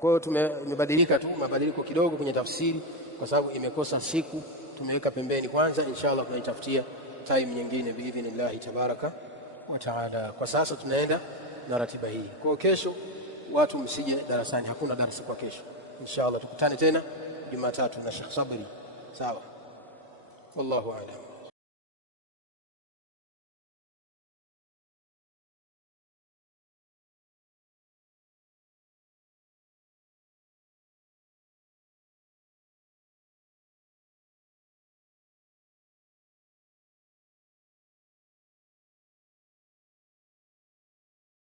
Kwa hiyo tumebadilika tu mabadiliko kidogo kwenye tafsiri kwa sababu imekosa siku, tumeweka pembeni kwanza. Inshallah tunaitafutia time nyingine biidhnillah tabaraka wa taala. Kwa sasa tunaenda na ratiba hii. Kwa kesho watu msije darasani, hakuna darasa kwa kesho. Inshallah tukutane tena Jumatatu na Sheikh Sabri. Sawa. Wallahu a'lam.